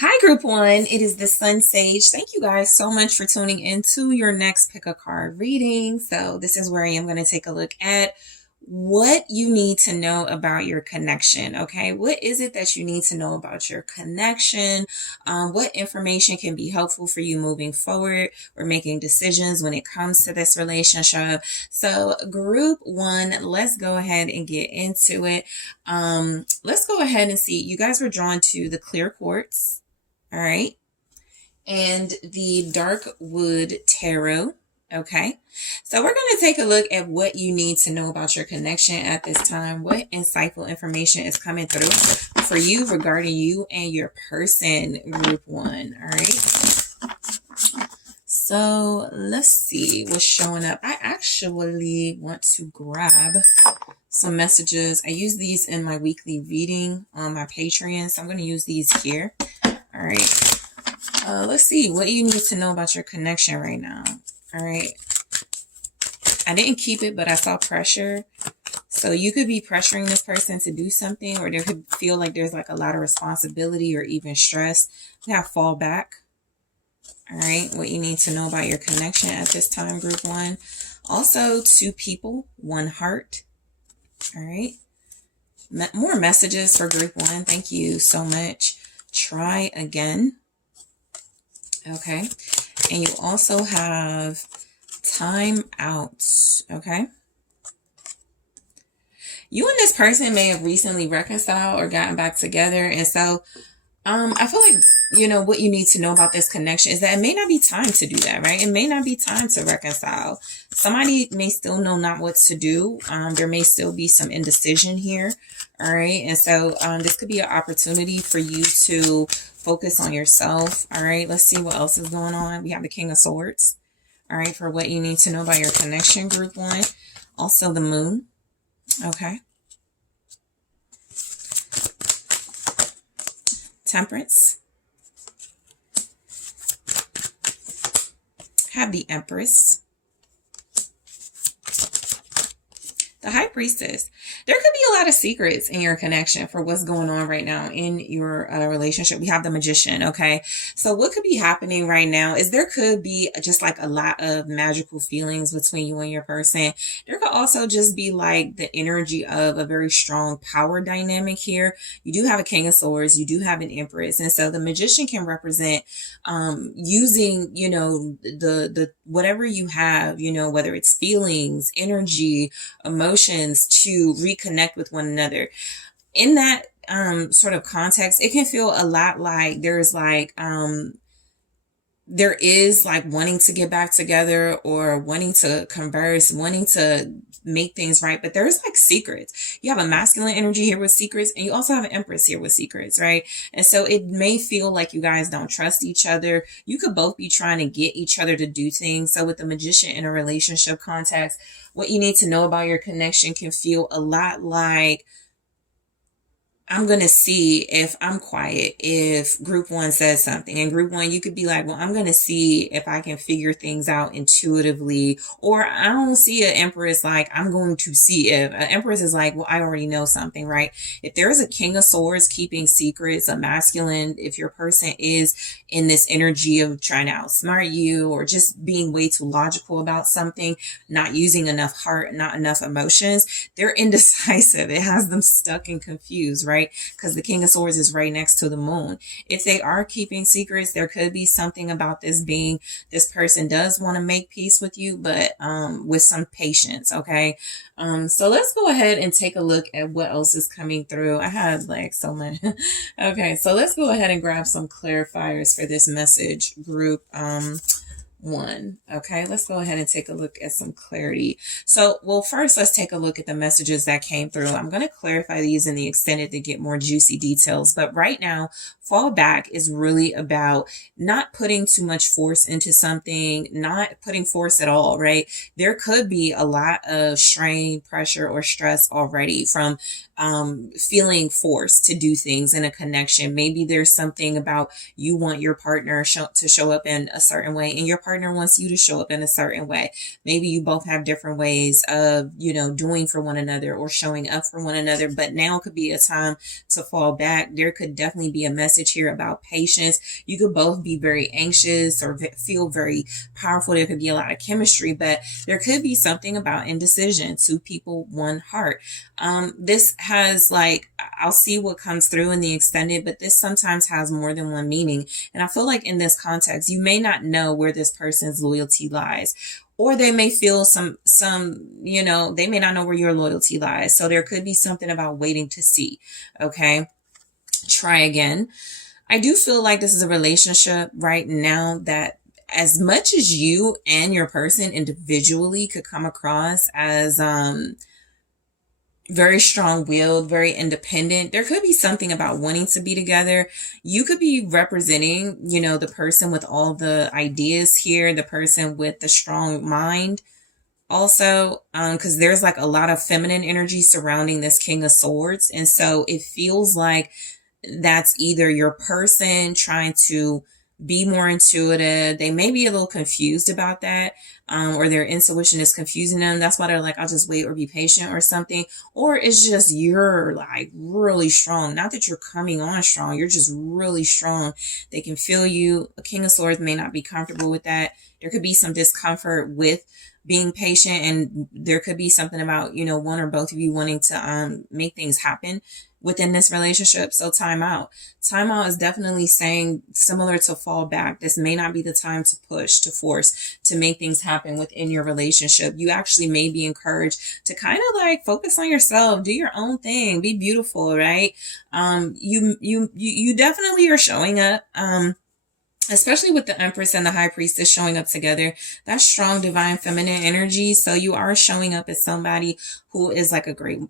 Hi, Group One. It is the Sun Sage. Thank you guys so much for tuning into your next pick a card reading. So, this is where I am going to take a look at what you need to know about your connection. Okay, what is it that you need to know about your connection? What information can be helpful for you moving forward or making decisions when it comes to this relationship? So, Group One, let's go ahead and get into it. Let's go ahead and see. You guys were drawn to the clear quartz. All right. And the Dark Wood Tarot. Okay. So we're going to take a look at what you need to know about your connection at this time. What insightful information is coming through for you regarding you and your person, Group One. All right. So let's see what's showing up. I actually want to grab some messages. I use these in my weekly reading on my Patreon. So I'm going to use these here. All right. Let's see what you need to know about your connection right now. All right. I didn't keep it, but I saw pressure. So you could be pressuring this person to do something, or there could feel like there's like a lot of responsibility or even stress. We have fall back. All right. What you need to know about your connection at this time, Group One. Also, two people, one heart. All right. More messages for Group One. Thank you so much. Try again. Okay. And you also have time out. Okay. You and this person may have recently reconciled or gotten back together. And so I feel like, what you need to know about this connection is that it may not be time to do that, right? It may not be time to reconcile. Somebody may still know not what to do. There may still be some indecision here. All right. And so this could be an opportunity for you to focus on yourself. All right. Let's see what else is going on. We have the King of Swords. All right. For what you need to know about your connection, Group One. Also the Moon. Okay. Temperance. Have the Empress. The High Priestess. There could be a lot of secrets in your connection for what's going on right now in your relationship. We have the Magician, okay? So what could be happening right now is there could be just like a lot of magical feelings between you and your person. There could also just be like the energy of a very strong power dynamic here. You do have a King of Swords. You do have an Empress. And so the Magician can represent using, the whatever you have, whether it's feelings, energy, emotions to reconnect with one another. In that sort of context, it can feel a lot like there is like wanting to get back together or wanting to converse, wanting to make things right. But there's like secrets. You have a masculine energy here with secrets, and you also have an Empress here with secrets, right? And so it may feel like you guys don't trust each other. You could both be trying to get each other to do things. So with the Magician in a relationship context, what you need to know about your connection can feel a lot like, I'm going to see if I'm quiet, if Group One says something. And Group One, you could be like, well, I'm going to see if I can figure things out intuitively. Or I don't see an Empress like, I'm going to see if. An Empress is like, well, I already know something, right? If there's a King of Swords keeping secrets, a masculine, if your person is in this energy of trying to outsmart you or just being way too logical about something, not using enough heart, not enough emotions, they're indecisive. It has them stuck and confused, right? Because the King of Swords is right next to the Moon. If they are keeping secrets, there could be something about this person does want to make peace with you, but with some patience, okay? So let's go ahead and take a look at what else is coming through. I had like so many. Okay, so let's go ahead and grab some clarifiers for this message, Group One. Okay, let's go ahead and take a look at some clarity. So, well, first, let's take a look at the messages that came through. I'm going to clarify these in the extended to get more juicy details. But right now, fall back is really about not putting too much force into something, not putting force at all, right? There could be a lot of strain, pressure, or stress already from feeling forced to do things in a connection. Maybe there's something about you want your partner to show up in a certain way and your partner wants you to show up in a certain way. Maybe you both have different ways of, doing for one another or showing up for one another. But now could be a time to fall back. There could definitely be a message here about patience. You could both be very anxious or feel very powerful. There could be a lot of chemistry, but there could be something about indecision. Two people, one heart. This has I'll see what comes through in the extended, but this sometimes has more than one meaning. And I feel like in this context, you may not know where this person's loyalty lies, or they may feel they may not know where your loyalty lies. So there could be something about waiting to see. Okay. Try again. I do feel like this is a relationship right now that, as much as you and your person individually could come across as, very strong-willed, very independent, there could be something about wanting to be together. You could be representing, the person with all the ideas here, the person with the strong mind also, because there's a lot of feminine energy surrounding this King of Swords. And so it feels like that's either your person trying to be more intuitive. They may be a little confused about that, or their intuition is confusing them. That's why they're like, I'll just wait or be patient or something. Or it's just you're really strong. Not that you're coming on strong. You're just really strong. They can feel you. A King of Swords may not be comfortable with that. There could be some discomfort with being patient, and there could be something about, one or both of you wanting to make things happen within this relationship. So time out. Time out is definitely saying, similar to fall back, this may not be the time to push, to force, to make things happen within your relationship. You actually may be encouraged to kind of focus on yourself, do your own thing, be beautiful, right? You definitely are showing up. Especially with the Empress and the High Priestess showing up together, that's strong divine feminine energy. So you are showing up as somebody who is a great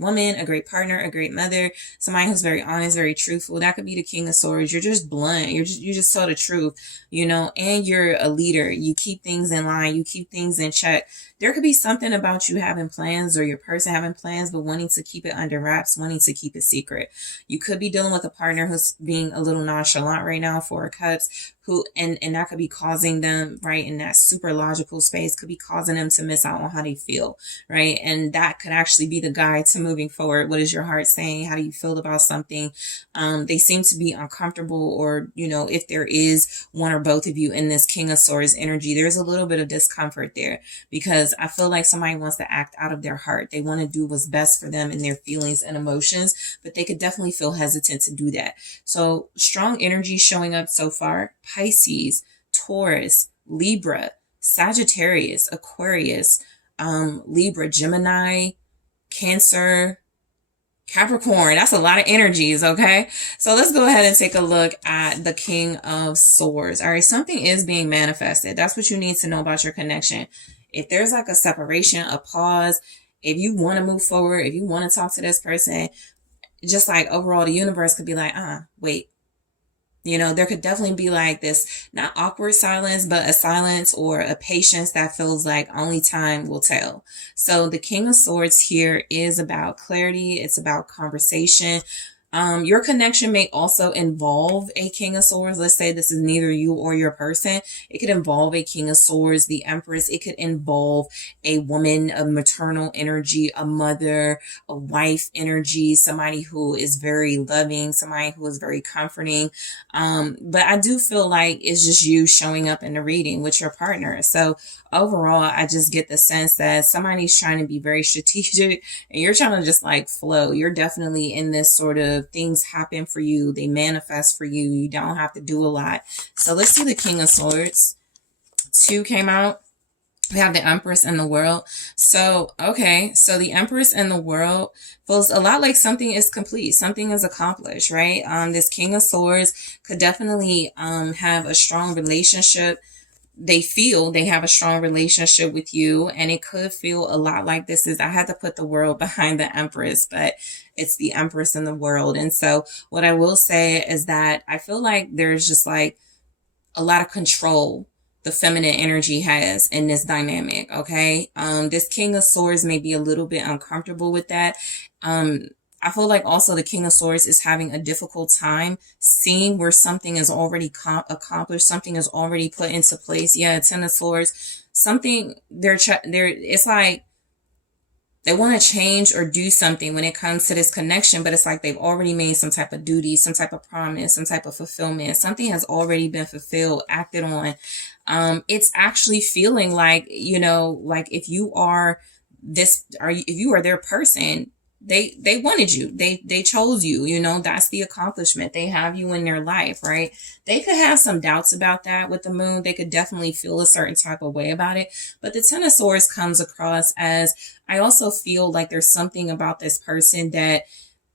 woman, a great partner, a great mother, somebody who's very honest, very truthful. That could be the King of Swords. You're just blunt. You just tell the truth, and you're a leader. You keep things in line. You keep things in check. There could be something about you having plans, or your person having plans, but wanting to keep it under wraps, wanting to keep it secret. You could be dealing with a partner who's being a little nonchalant right now, Four of Cups, and that could be causing them, right, in that super logical space, could be causing them to miss out on how they feel, right? And that could actually be the guide to moving forward. What is your heart saying? How do you feel about something? They seem to be uncomfortable, or, if there is one or both of you in this King of Swords energy, there's a little bit of discomfort there, because I feel like somebody wants to act out of their heart. They want to do what's best for them and their feelings and emotions, but they could definitely feel hesitant to do that. So strong energy showing up so far. Pisces, Taurus, Libra, Sagittarius, Aquarius, Libra, Gemini, Cancer, Capricorn. That's a lot of energies, okay? So let's go ahead and take a look at the King of Swords. All right, something is being manifested. That's what you need to know about your connection. If there's a separation, a pause, if you want to move forward, if you want to talk to this person, just overall, the universe could be wait. There could definitely be this, not awkward silence, but a silence or a patience that feels like only time will tell. So the King of Swords here is about clarity. It's about conversation. Your connection may also involve a King of Swords. Let's say this is neither you or your person. It could involve a King of Swords, the Empress. It could involve a woman, a maternal energy, a mother, a wife energy, somebody who is very loving, somebody who is very comforting. But I do feel like it's just you showing up in the reading with your partner. So overall, I just get the sense that somebody's trying to be very strategic, and you're trying to just flow. You're definitely in this sort of things happen for you. They manifest for you. You don't have to do a lot. So let's see the King of Swords. 2 came out. We have the Empress and the World. So, okay. So the Empress and the World feels a lot like something is complete. Something is accomplished, right? This King of Swords could definitely have a strong relationship. They feel they have a strong relationship with you, and it could feel a lot like this is, I had to put the World behind the Empress, but it's the Empress and the World. And so what I will say is that I feel like there's just a lot of control the feminine energy has in this dynamic. Okay. This King of Swords may be a little bit uncomfortable with that. I feel like also the King of Swords is having a difficult time seeing where something is already accomplished, something is already put into place. Yeah, Ten of Swords, something they're it's like they want to change or do something when it comes to this connection, but it's like they've already made some type of duty, some type of promise, some type of fulfillment. Something has already been fulfilled, acted on. It's actually feeling like, like if you are if you are their person, they wanted you, they chose you, that's the accomplishment. They have you in their life, right? They could have some doubts about that with the moon. They could definitely feel a certain type of way about it, but the Ten of Swords comes across as, I also feel like there's something about this person that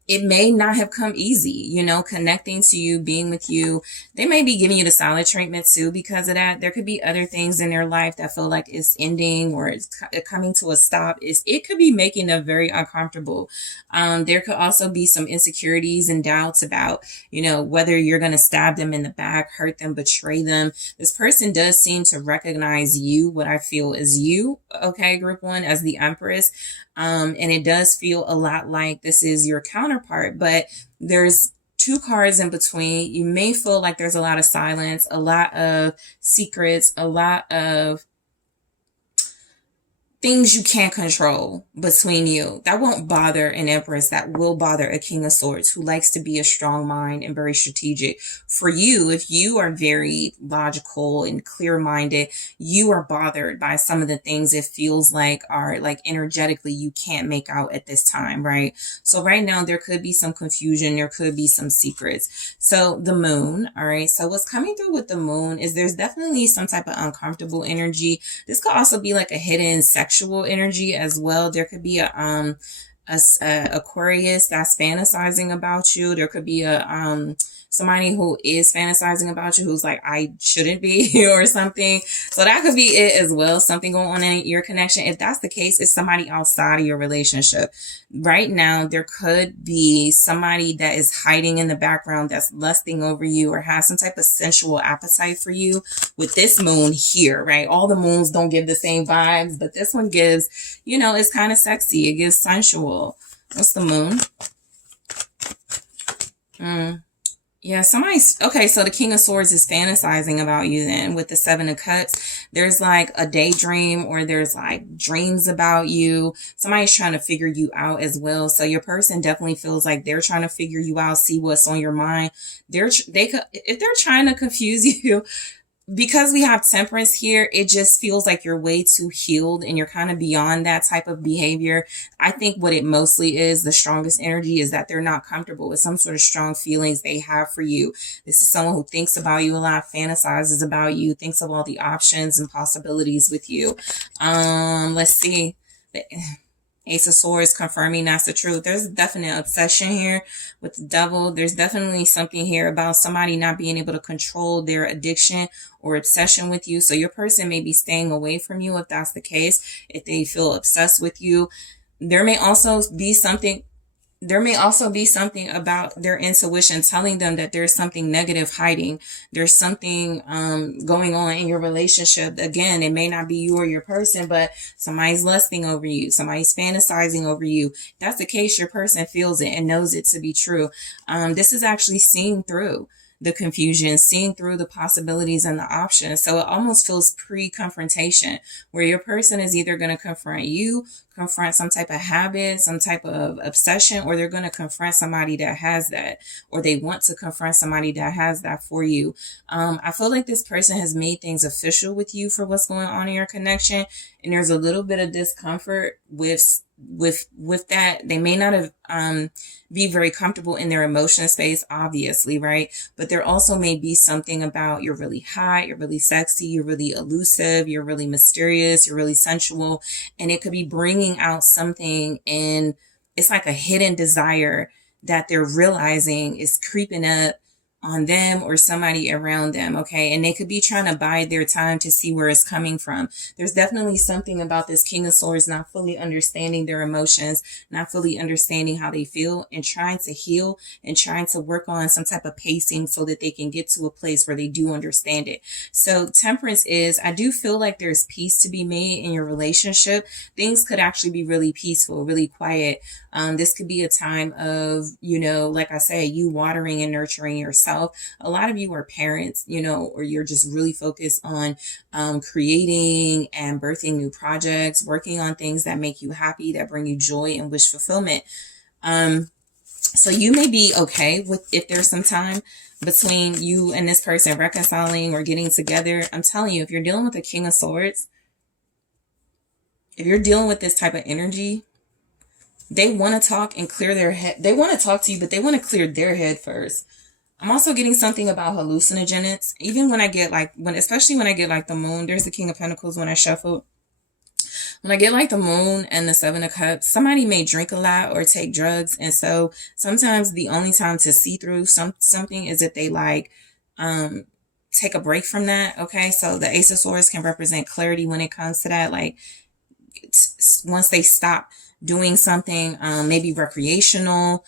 it may not have come easy, connecting to you, being with you. They may be giving you the silent treatment too because of that. There could be other things in their life that feel like it's ending or it's coming to a stop. It could be making them very uncomfortable. There could also be some insecurities and doubts about, whether you're going to stab them in the back, hurt them, betray them. This person does seem to recognize you, what I feel is you, okay, group one, as the Empress. And it does feel a lot like this is your counterpart, but there's two cards in between. You may feel like there's a lot of silence, a lot of secrets, a lot of things you can't control between you. That won't bother an Empress. That will bother a King of Swords who likes to be a strong mind and very strategic. For you, if you are very logical and clear-minded, you are bothered by some of the things it feels like are like energetically you can't make out at this time, right? So right now there could be some confusion. There could be some secrets. So the moon, all right? So what's coming through with the moon is there's definitely some type of uncomfortable energy. This could also be like a hidden sexual energy as well. There could be a Aquarius that's fantasizing about you. There could be somebody who is fantasizing about you who's like, I shouldn't be or something. So that could be it as well. Something going on in your connection. If that's the case, it's somebody outside of your relationship. Right now, there could be somebody that is hiding in the background that's lusting over you or has some type of sensual appetite for you with this moon here, right? All the moons don't give the same vibes, but this one gives, it's kind of sexy. It gives sensual. What's the moon? Yeah, okay, so the King of Swords is fantasizing about you then with the Seven of Cups. There's like a daydream or there's like dreams about you. Somebody's trying to figure you out as well. So your person definitely feels like they're trying to figure you out, see what's on your mind. If they're trying to confuse you, because we have Temperance here, it just feels like you're way too healed and you're kind of beyond that type of behavior. I think what it mostly is, the strongest energy, is that they're not comfortable with some sort of strong feelings they have for you. This is someone who thinks about you a lot, fantasizes about you, thinks of all the options and possibilities with you. Let's see. Ace of Swords confirming that's the truth. There's a definite obsession here with the Devil. There's definitely something here about somebody not being able to control their addiction or obsession with you. So your person may be staying away from you if that's the case, if they feel obsessed with you. There may also be something about their intuition telling them that there's something negative hiding. There's something going on in your relationship. Again, it may not be you or your person, but somebody's lusting over you. Somebody's fantasizing over you. If that's the case, your person feels it and knows it to be true. This is actually seeing through the confusion, seeing through the possibilities and the options. So it almost feels pre-confrontation, where your person is either going to confront you, confront some type of habit, some type of obsession, or they're going to confront somebody that has that, or they want to confront somebody that has that for you. I feel like this person has made things official with you for what's going on in your connection, and there's a little bit of discomfort with that. They may not have be very comfortable in their emotion space, obviously, right? But there also may be something about you're really hot, you're really sexy, you're really elusive, you're really mysterious, you're really sensual, and it could be bringing out something, and it's like a hidden desire that they're realizing is creeping up on them or somebody around them, okay? And they could be trying to bide their time to see where it's coming from. There's definitely something about this King of Swords not fully understanding their emotions, not fully understanding how they feel, and trying to heal and trying to work on some type of pacing so that they can get to a place where they do understand it. So Temperance is, I do feel like there's peace to be made in your relationship. Things could actually be really peaceful, really quiet. This could be a time of, you know, like I said, you watering and nurturing yourself. A lot of you are parents, you know, or you're just really focused on creating and birthing new projects, working on things that make you happy, that bring you joy and wish fulfillment. So you may be okay with if there's some time between you and this person reconciling or getting together. I'm telling you, if you're dealing with a King of Swords, if you're dealing with this type of energy, they want to talk and clear their head. They want to talk to you, but they want to clear their head first. I'm also getting something about hallucinogens. Even when I get like, especially when I get like the moon, there's the King of Pentacles when I shuffle. When I get like the moon and the Seven of Cups, somebody may drink a lot or take drugs. And so sometimes the only time to see through something is if they like, take a break from that. Okay. So the Ace of Swords can represent clarity when it comes to that. Like once they stop doing something, maybe recreational,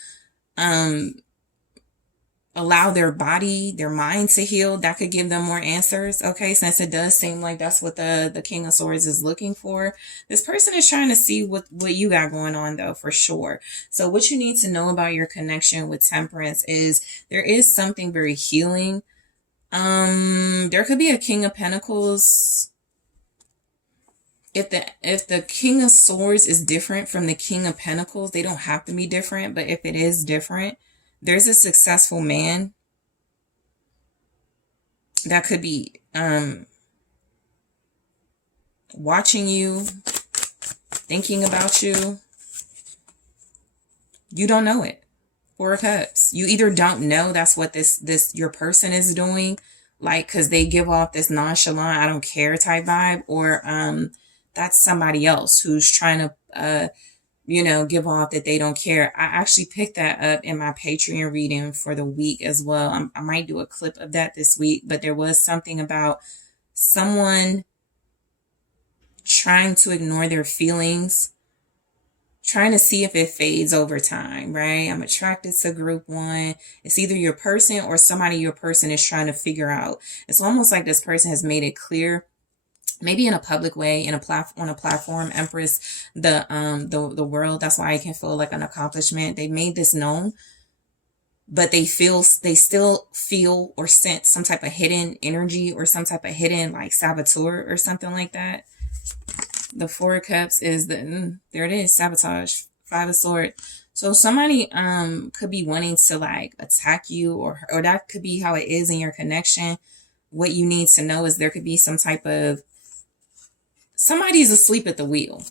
allow their body, their mind to heal, that could give them more answers. Okay, since it does seem like that's what the King of Swords is looking for. This person is trying to see what you got going on though, for sure. So what you need to know about your connection with Temperance is there is something very healing. There could be a King of Pentacles. If the King of Swords is different from the King of Pentacles, they don't have to be different, but if it is different, there's a successful man that could be watching you, thinking about you. You don't know it. Four of Cups. You either don't know that's what this your person is doing, like because they give off this nonchalant, I don't care type vibe, or that's somebody else who's trying to give off that they don't care. I actually picked that up in my Patreon reading for the week as well. I might do a clip of that this week, but there was something about someone trying to ignore their feelings, trying to see if it fades over time, right? I'm attracted to group one. It's either your person or somebody your person is trying to figure out. It's almost like this person has made it clear, maybe in a public way, on a platform, Empress, the world. That's why it can feel like an accomplishment. They made this known, but they still feel or sense some type of hidden energy or some type of hidden like saboteur or something like that. The Four of Cups is there it is, sabotage. Five of Swords. So somebody could be wanting to like attack you, or that could be how it is in your connection. What you need to know is there could be some type of, somebody's asleep at the wheel,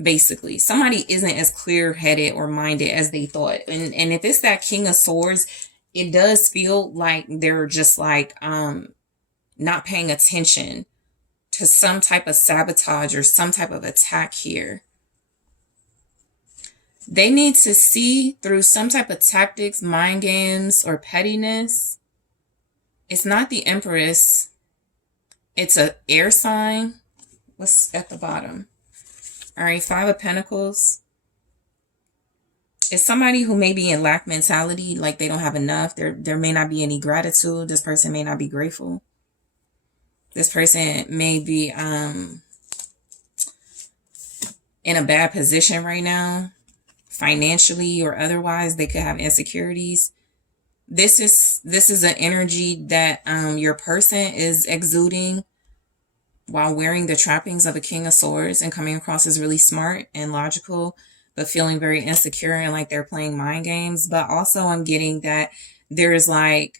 basically. Somebody isn't as clear-headed or minded as they thought. And if it's that King of Swords, it does feel like they're just like not paying attention to some type of sabotage or some type of attack here. They need to see through some type of tactics, mind games, or pettiness. It's not the Empress. It's an air sign. What's at the bottom? All right, Five of Pentacles. It's somebody who may be in lack mentality, like they don't have enough. There may not be any gratitude. This person may not be grateful. This person may be in a bad position right now, financially or otherwise. They could have insecurities. This is an energy that your person is exuding while wearing the trappings of a King of Swords and coming across as really smart and logical, but feeling very insecure and like they're playing mind games. But also I'm getting that there's like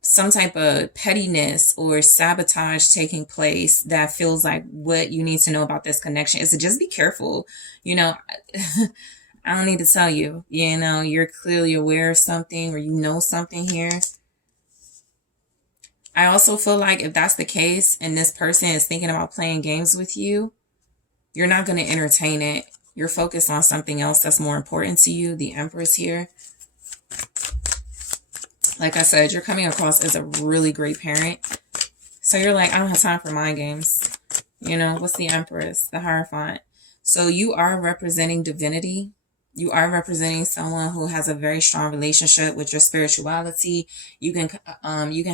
some type of pettiness or sabotage taking place that feels like what you need to know about this connection is to just be careful. I don't need to tell you, you're clearly aware of something or something here. I also feel like if that's the case and this person is thinking about playing games with you, you're not going to entertain it. You're focused on something else that's more important to you. The Empress here. Like I said, you're coming across as a really great parent. So you're like, I don't have time for mind games. You know, what's the Empress? The Hierophant. So you are representing divinity. You are representing someone who has a very strong relationship with your spirituality. You can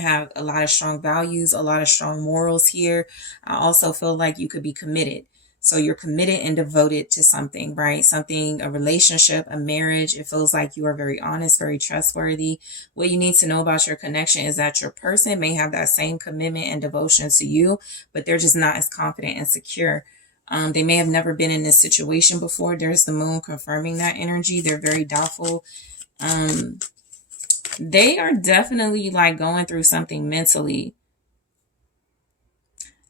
have a lot of strong values, a lot of strong morals here. I also feel like you could be committed. So you're committed and devoted to something, right? Something, a relationship, a marriage. It feels like you are very honest, very trustworthy. What you need to know about your connection is that your person may have that same commitment and devotion to you, but they're just not as confident and secure. They may have never been in this situation before. There's the moon confirming that energy. They're very doubtful. They are definitely like going through something mentally.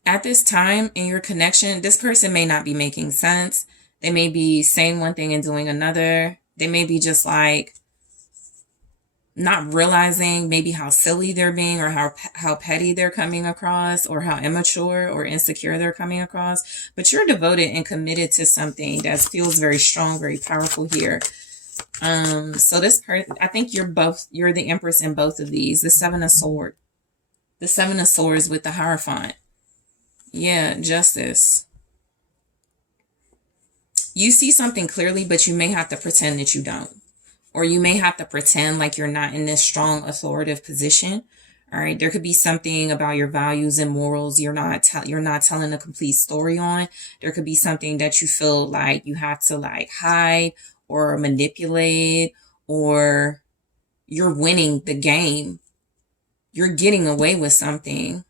At this time in your connection, this person may not be making sense. They may be saying one thing and doing another. They may be just like not realizing maybe how silly they're being, or how petty they're coming across, or how immature or insecure they're coming across. But you're devoted and committed to something that feels very strong, very powerful here. So this person, I think you're the Empress in both of these. The Seven of Swords. The Seven of Swords with the Hierophant. Yeah, Justice. You see something clearly, but you may have to pretend that you don't. Or you may have to pretend like you're not in this strong authoritative position. All right. There could be something about your values and morals you're not telling a complete story on. There could be something that you feel like you have to like hide or manipulate, or you're winning the game. You're getting away with something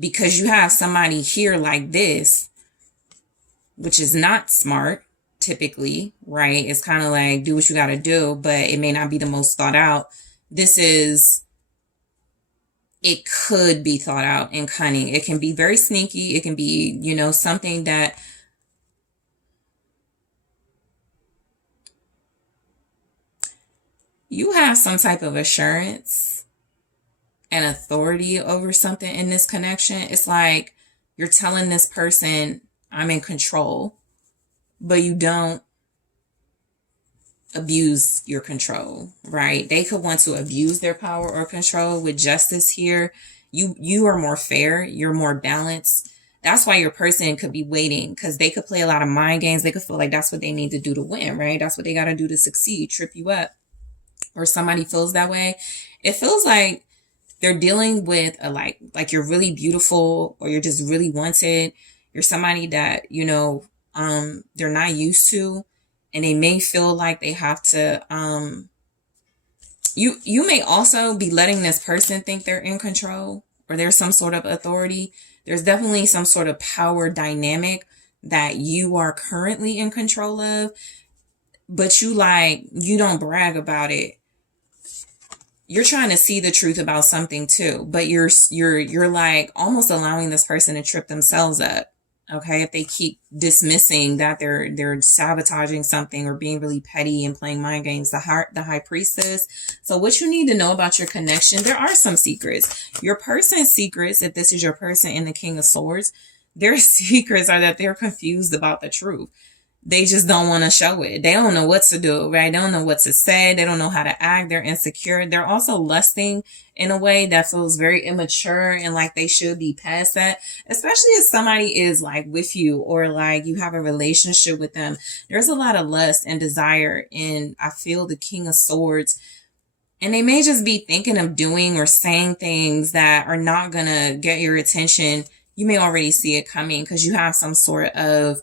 because you have somebody here like this, which is not smart. Typically, right? It's kind of like do what you got to do, but it may not be the most thought out. It could be thought out and cunning. It can be very sneaky. It can be, something that you have some type of assurance and authority over something in this connection. It's like you're telling this person, I'm in control. But you don't abuse your control, right? They could want to abuse their power or control. With Justice here, you are more fair, you're more balanced. That's why your person could be waiting, because they could play a lot of mind games. They could feel like that's what they need to do to win, right? That's what they got to do to succeed, trip you up. Or somebody feels that way. It feels like they're dealing with a like you're really beautiful, or you're just really wanted. You're somebody that, they're not used to, and they may feel like they have to, you may also be letting this person think they're in control, or there's some sort of authority. There's definitely some sort of power dynamic that you are currently in control of, but you don't brag about it. You're trying to see the truth about something too, but you're like almost allowing this person to trip themselves up. Okay, if they keep dismissing that they're sabotaging something or being really petty and playing mind games, the high priestess. So what you need to know about your connection, there are some secrets. Your person's secrets, if this is your person in the King of Swords, their secrets are that they're confused about the truth. They just don't want to show it. They don't know what to do, right? They don't know what to say. They don't know how to act. They're insecure. They're also lusting in a way that feels very immature and like they should be past that, especially if somebody is like with you, or like you have a relationship with them. There's a lot of lust and desire in, I feel, the King of Swords. And they may just be thinking of doing or saying things that are not going to get your attention. You may already see it coming because you have some sort of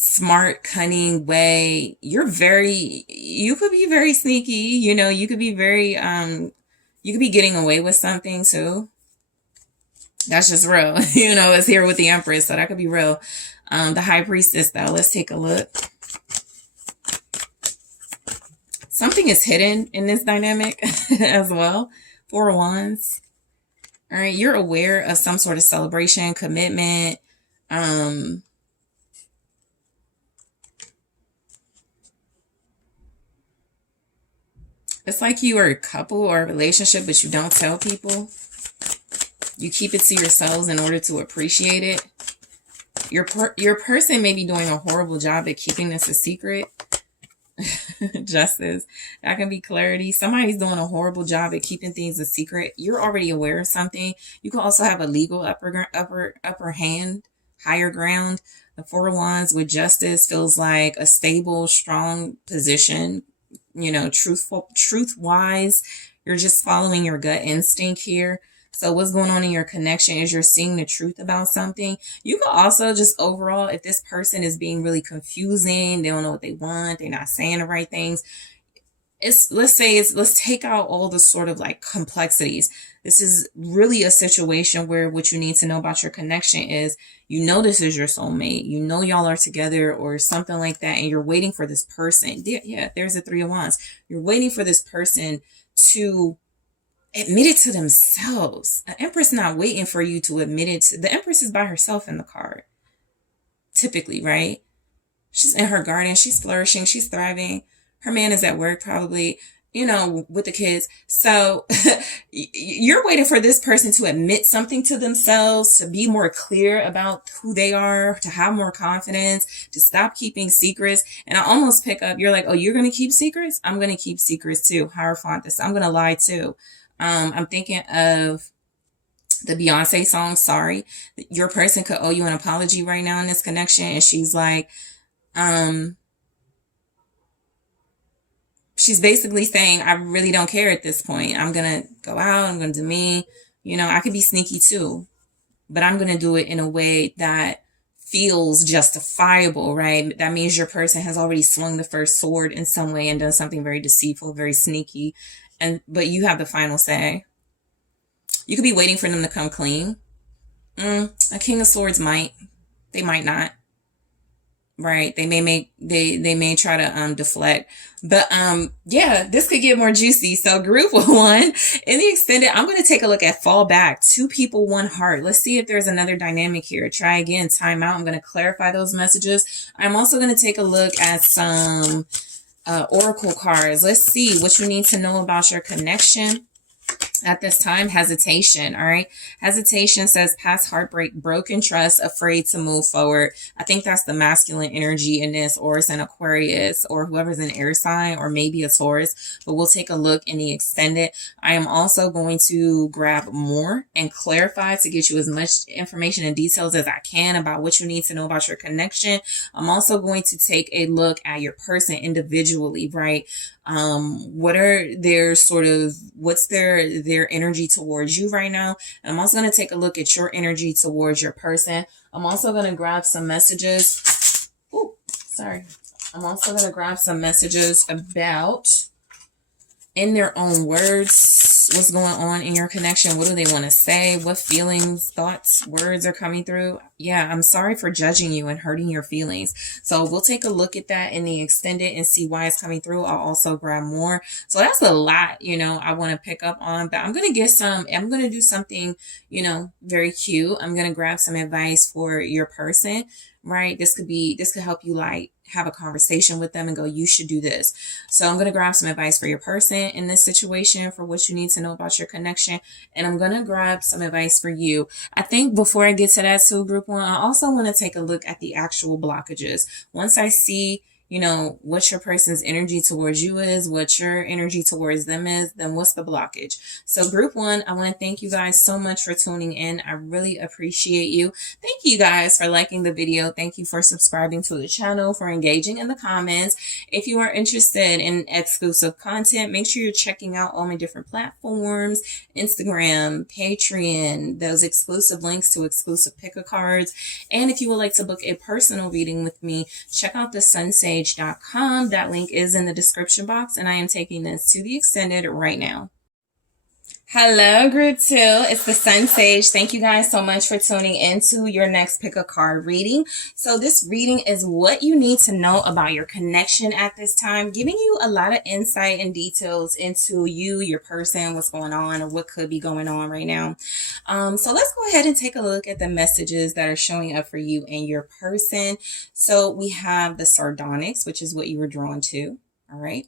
smart, cunning way. You could be very sneaky, you could be very, you could be getting away with something too. That's just real. It's here with the Empress, so that could be real. The High Priestess though, let's take a look. Something is hidden in this dynamic as well. Four of Wands. All right. You're aware of some sort of celebration, commitment, it's like you are a couple or a relationship, but you don't tell people. You keep it to yourselves in order to appreciate it. Your person may be doing a horrible job at keeping this a secret. Justice. That can be clarity. Somebody's doing a horrible job at keeping things a secret. You're already aware of something. You can also have a legal upper hand, higher ground. The Four of Wands with Justice feels like a stable, strong position. You know, truth wise, you're just following your gut instinct here. So what's going on in your connection is you're seeing the truth about something. You could also just overall, if this person is being really confusing, they don't know what they want, they're not saying the right things. Let's take out all the sort of like complexities. This is really a situation where what you need to know about your connection is, you know, this is your soulmate. You know, y'all are together or something like that. And you're waiting for this person. Yeah, there's the Three of Wands. You're waiting for this person to admit it to themselves. An Empress not waiting for you to admit it. The Empress is by herself in the card. Typically, right? She's in her garden. She's flourishing. She's thriving. Her man is at work probably, you know, with the kids. So you're waiting for this person to admit something to themselves, to be more clear about who they are, to have more confidence, to stop keeping secrets. And I almost pick up, you're like, oh, you're going to keep secrets? I'm going to keep secrets too. Hierophant this. I'm going to lie too. I'm thinking of the Beyonce song, Sorry. Your person could owe you an apology right now in this connection. And she's like, she's basically saying, I really don't care at this point. I'm going to go out. I'm going to do me. You know, I could be sneaky too, but I'm going to do it in a way that feels justifiable, right? That means your person has already swung the first sword in some way and done something very deceitful, very sneaky. But you have the final say. You could be waiting for them to come clean. A King of Swords might. They might not. Right? They may try to deflect. But yeah, this could get more juicy. So group one, in the extended, I'm going to take a look at fall back. 2 people, 1 heart. Let's see if there's another dynamic here. Try again, time out. I'm going to clarify those messages. I'm also going to take a look at some oracle cards. Let's see what you need to know about your connection at this time. Hesitation. All right. Hesitation says past heartbreak, broken trust, afraid to move forward. I think that's the masculine energy in this, or it's an Aquarius, or whoever's an air sign, or maybe a Taurus, but we'll take a look in the extended. I am also going to grab more and clarify to get you as much information and details as I can about what you need to know about your connection. I'm also going to take a look at your person individually, right? What are their what's their energy towards you right now? And I'm also going to take a look at your energy towards your person. I'm also going to grab some messages. I'm also going to grab some messages about, in their own words, what's going on in your connection. What do they want to say? What feelings, thoughts, words are coming through? Yeah, I'm sorry for judging you and hurting your feelings. So we'll take a look at that in the extended and see why it's coming through. I'll also grab more. So that's a lot, you know, I want to pick up on, but I'm going to do something, you know, very cute. I'm going to grab some advice for your person, right? This could help you like have a conversation with them and go, you should do this. So I'm going to grab some advice for your person in this situation for what you need to know about your connection. And I'm going to grab some advice for you. I think before I get to that too, group one, I also want to take a look at the actual blockages. Once I see, you know, what your person's energy towards you is, what your energy towards them is, then what's the blockage? So group one, I want to thank you guys so much for tuning in. I really appreciate you. Thank you guys for liking the video. Thank you for subscribing to the channel, for engaging in the comments. If you are interested in exclusive content, make sure you're checking out all my different platforms, Instagram, Patreon, those exclusive links to exclusive pick-a cards. And if you would like to book a personal reading with me, check out the SunSageTarot.com. That link is in the description box, and I am taking this to the extended right now. Hello, group 2. It's the SunSage. Thank you guys so much for tuning into your next pick a card reading. So this reading is what you need to know about your connection at this time, giving you a lot of insight and details into you, your person, what's going on, or what could be going on right now. So let's go ahead and take a look at the messages that are showing up for you and your person. So we have the sardonyx, which is what you were drawn to. All right.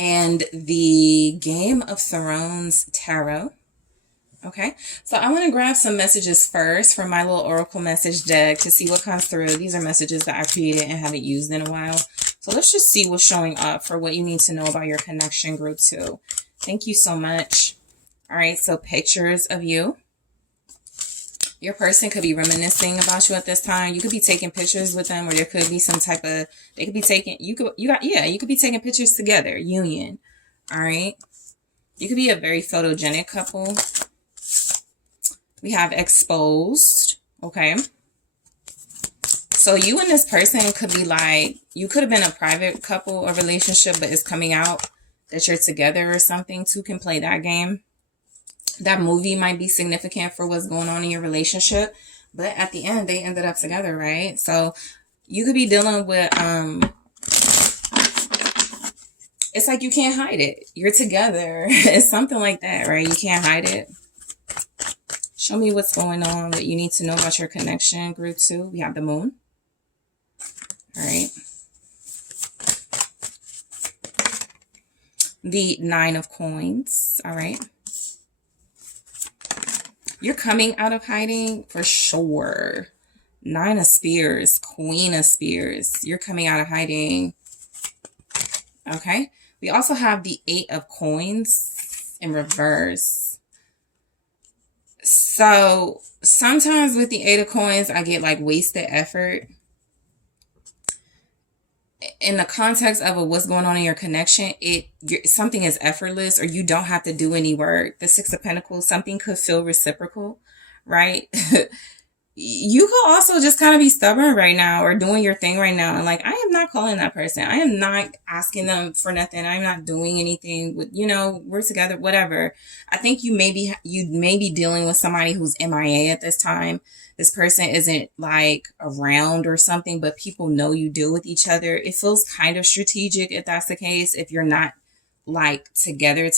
And the Game of Thrones Tarot. Okay, so I want to grab some messages first from my little oracle message deck to see what comes through. These are messages that I created and haven't used in a while. So So let's just see what's showing up for what you need to know about your connection, group 2. Thank you so much. All right, so pictures of you. Your person could be reminiscing about you at this time. You could be taking pictures with them, or there could be some type of, they could be taking, you could be taking pictures together, union. All right. You could be a very photogenic couple. We have exposed. Okay. So you and this person could be like, you could have been a private couple or relationship, but it's coming out that you're together or something. Two can play that game. That movie might be significant for what's going on in your relationship, but at the end, they ended up together, right? So you could be dealing with, it's like you can't hide it. You're together. It's something like that, right? You can't hide it. Show me what's going on, what you need to know about your connection, group 2. We have the moon. All right. The 9 of coins. All right. You're coming out of hiding for sure. 9 of spears, Queen of spears. You're coming out of hiding. Okay. We also have the 8 of coins in reverse. So sometimes with the 8 of coins, I get like wasted effort. In the context of what's going on in your connection, something is effortless, or you don't have to do any work. The 6 of Pentacles, something could feel reciprocal, right? You could also just kind of be stubborn right now, or doing your thing right now. And like, I am not calling that person. I am not asking them for nothing. I'm not doing anything with, we're together, whatever. I think you may be dealing with somebody who's MIA at this time. This person isn't like around or something, but people know you deal with each other. It feels kind of strategic if that's the case, if you're not like together.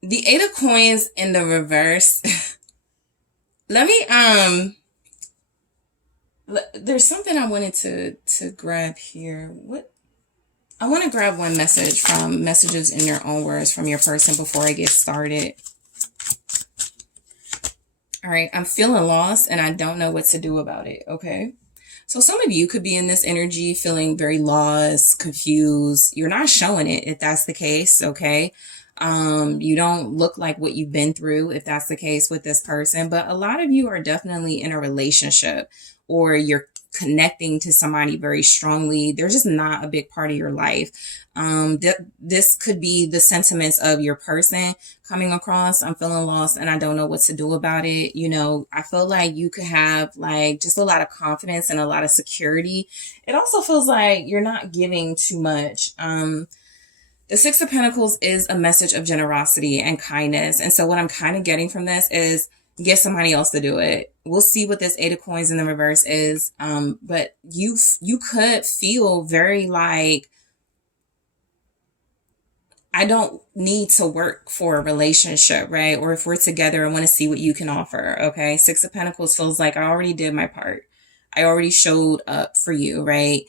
The 8 of coins in the reverse. Let me, there's something I wanted to grab here. I want to grab one message from Messages in Your Own Words from your person before I get started. All right, I'm feeling lost and I don't know what to do about it, okay? So some of you could be in this energy feeling very lost, confused. You're not showing it if that's the case, okay? You don't look like what you've been through if that's the case with this person, but a lot of you are definitely in a relationship, or you're connecting to somebody very strongly. They're just not a big part of your life. This could be the sentiments of your person coming across. I'm feeling lost and I don't know what to do about it. I feel like you could have like just a lot of confidence and a lot of security. It also feels like you're not giving too much. The 6 of Pentacles is a message of generosity and kindness. And so what I'm kind of getting from this is get somebody else to do it. We'll see what this 8 of coins in the reverse is. But you could feel very like, I don't need to work for a relationship, right? Or if we're together, I want to see what you can offer. Okay. 6 of Pentacles feels like I already did my part. I already showed up for you, right?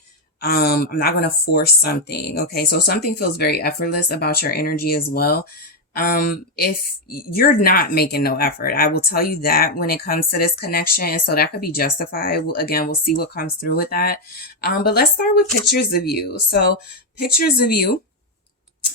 I'm not going to force something. Okay. So something feels very effortless about your energy as well. If you're not making no effort, I will tell you that when it comes to this connection. And so that could be justified. Again, we'll see what comes through with that. But let's start with pictures of you. So pictures of you.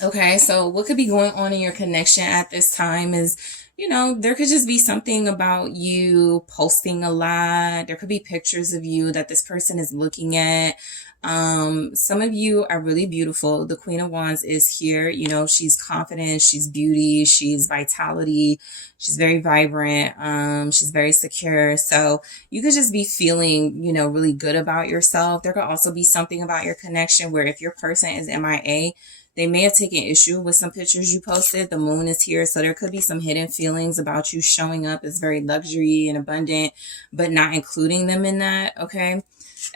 Okay. So what could be going on in your connection at this time is, there could just be something about you posting a lot. There could be pictures of you that this person is looking at. Some of you are really beautiful. The Queen of Wands is here. She's confident, she's beauty, she's vitality, she's very vibrant. She's very secure. So you could just be feeling, really good about yourself. There could also be something about your connection where if your person is MIA, they may have taken issue with some pictures you posted. The moon is here. So there could be some hidden feelings about you showing up as very luxury and abundant, but not including them in that. Okay.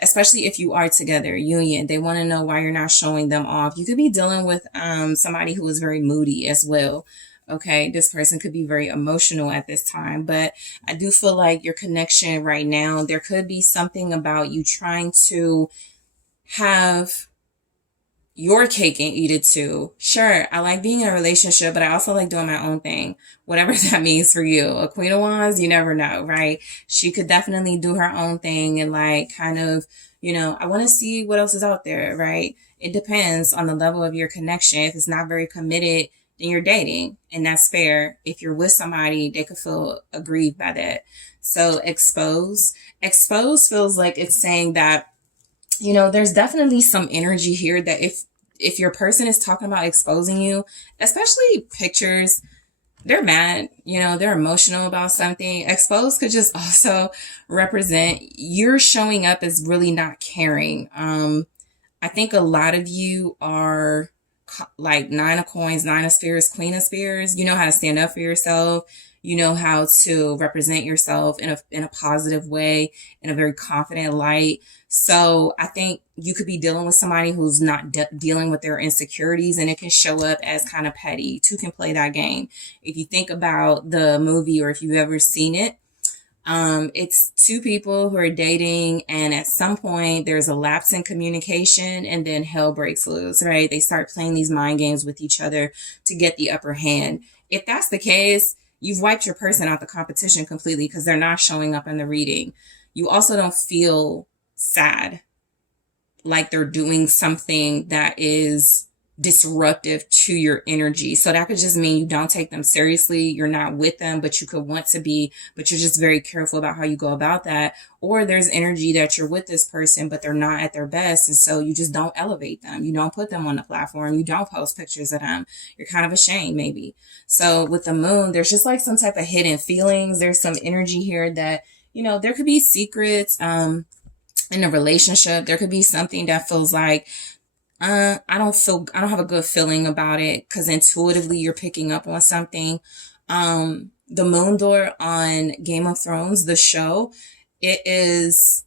Especially if you are together, union, they want to know why you're not showing them off. You could be dealing with somebody who is very moody as well. Okay, this person could be very emotional at this time, but I do feel like your connection right now, there could be something about you trying to have your cake and eat it too. Sure, I like being in a relationship, but I also like doing my own thing, whatever that means for you. A Queen of Wands, you never know, right? She could definitely do her own thing and like kind of, I want to see what else is out there, right? It depends on the level of your connection. If it's not very committed, then you're dating, and that's fair. If you're with somebody, they could feel aggrieved by that. So expose feels like it's saying that there's definitely some energy here that if your person is talking about exposing you, especially pictures, they're mad, they're emotional about something. Exposed could just also represent you're showing up as really not caring. I think a lot of you are like Nine of Coins, Nine of Spears, Queen of Spears. You know how to stand up for yourself. You know how to represent yourself in a positive way, in a very confident light. So I think you could be dealing with somebody who's not dealing with their insecurities, and it can show up as kind of petty. Two can play that game. If you think about the movie, or if you've ever seen it, it's two people who are dating, and at some point there's a lapse in communication, and then hell breaks loose, right? They start playing these mind games with each other to get the upper hand. If that's the case, you've wiped your person out the competition completely because they're not showing up in the reading. You also don't feel sad, like they're doing something that is disruptive to your energy. So that could just mean you don't take them seriously. You're not with them, but you could want to be, but you're just very careful about how you go about that. Or there's energy that you're with this person, but they're not at their best. And so you just don't elevate them. You don't put them on the platform. You don't post pictures of them. You're kind of ashamed maybe. So with the moon, there's just like some type of hidden feelings. There's some energy here that, there could be secrets, in a relationship. There could be something that feels like, I don't have a good feeling about it, because intuitively you're picking up on something. The moon door on Game of Thrones, the show, it is,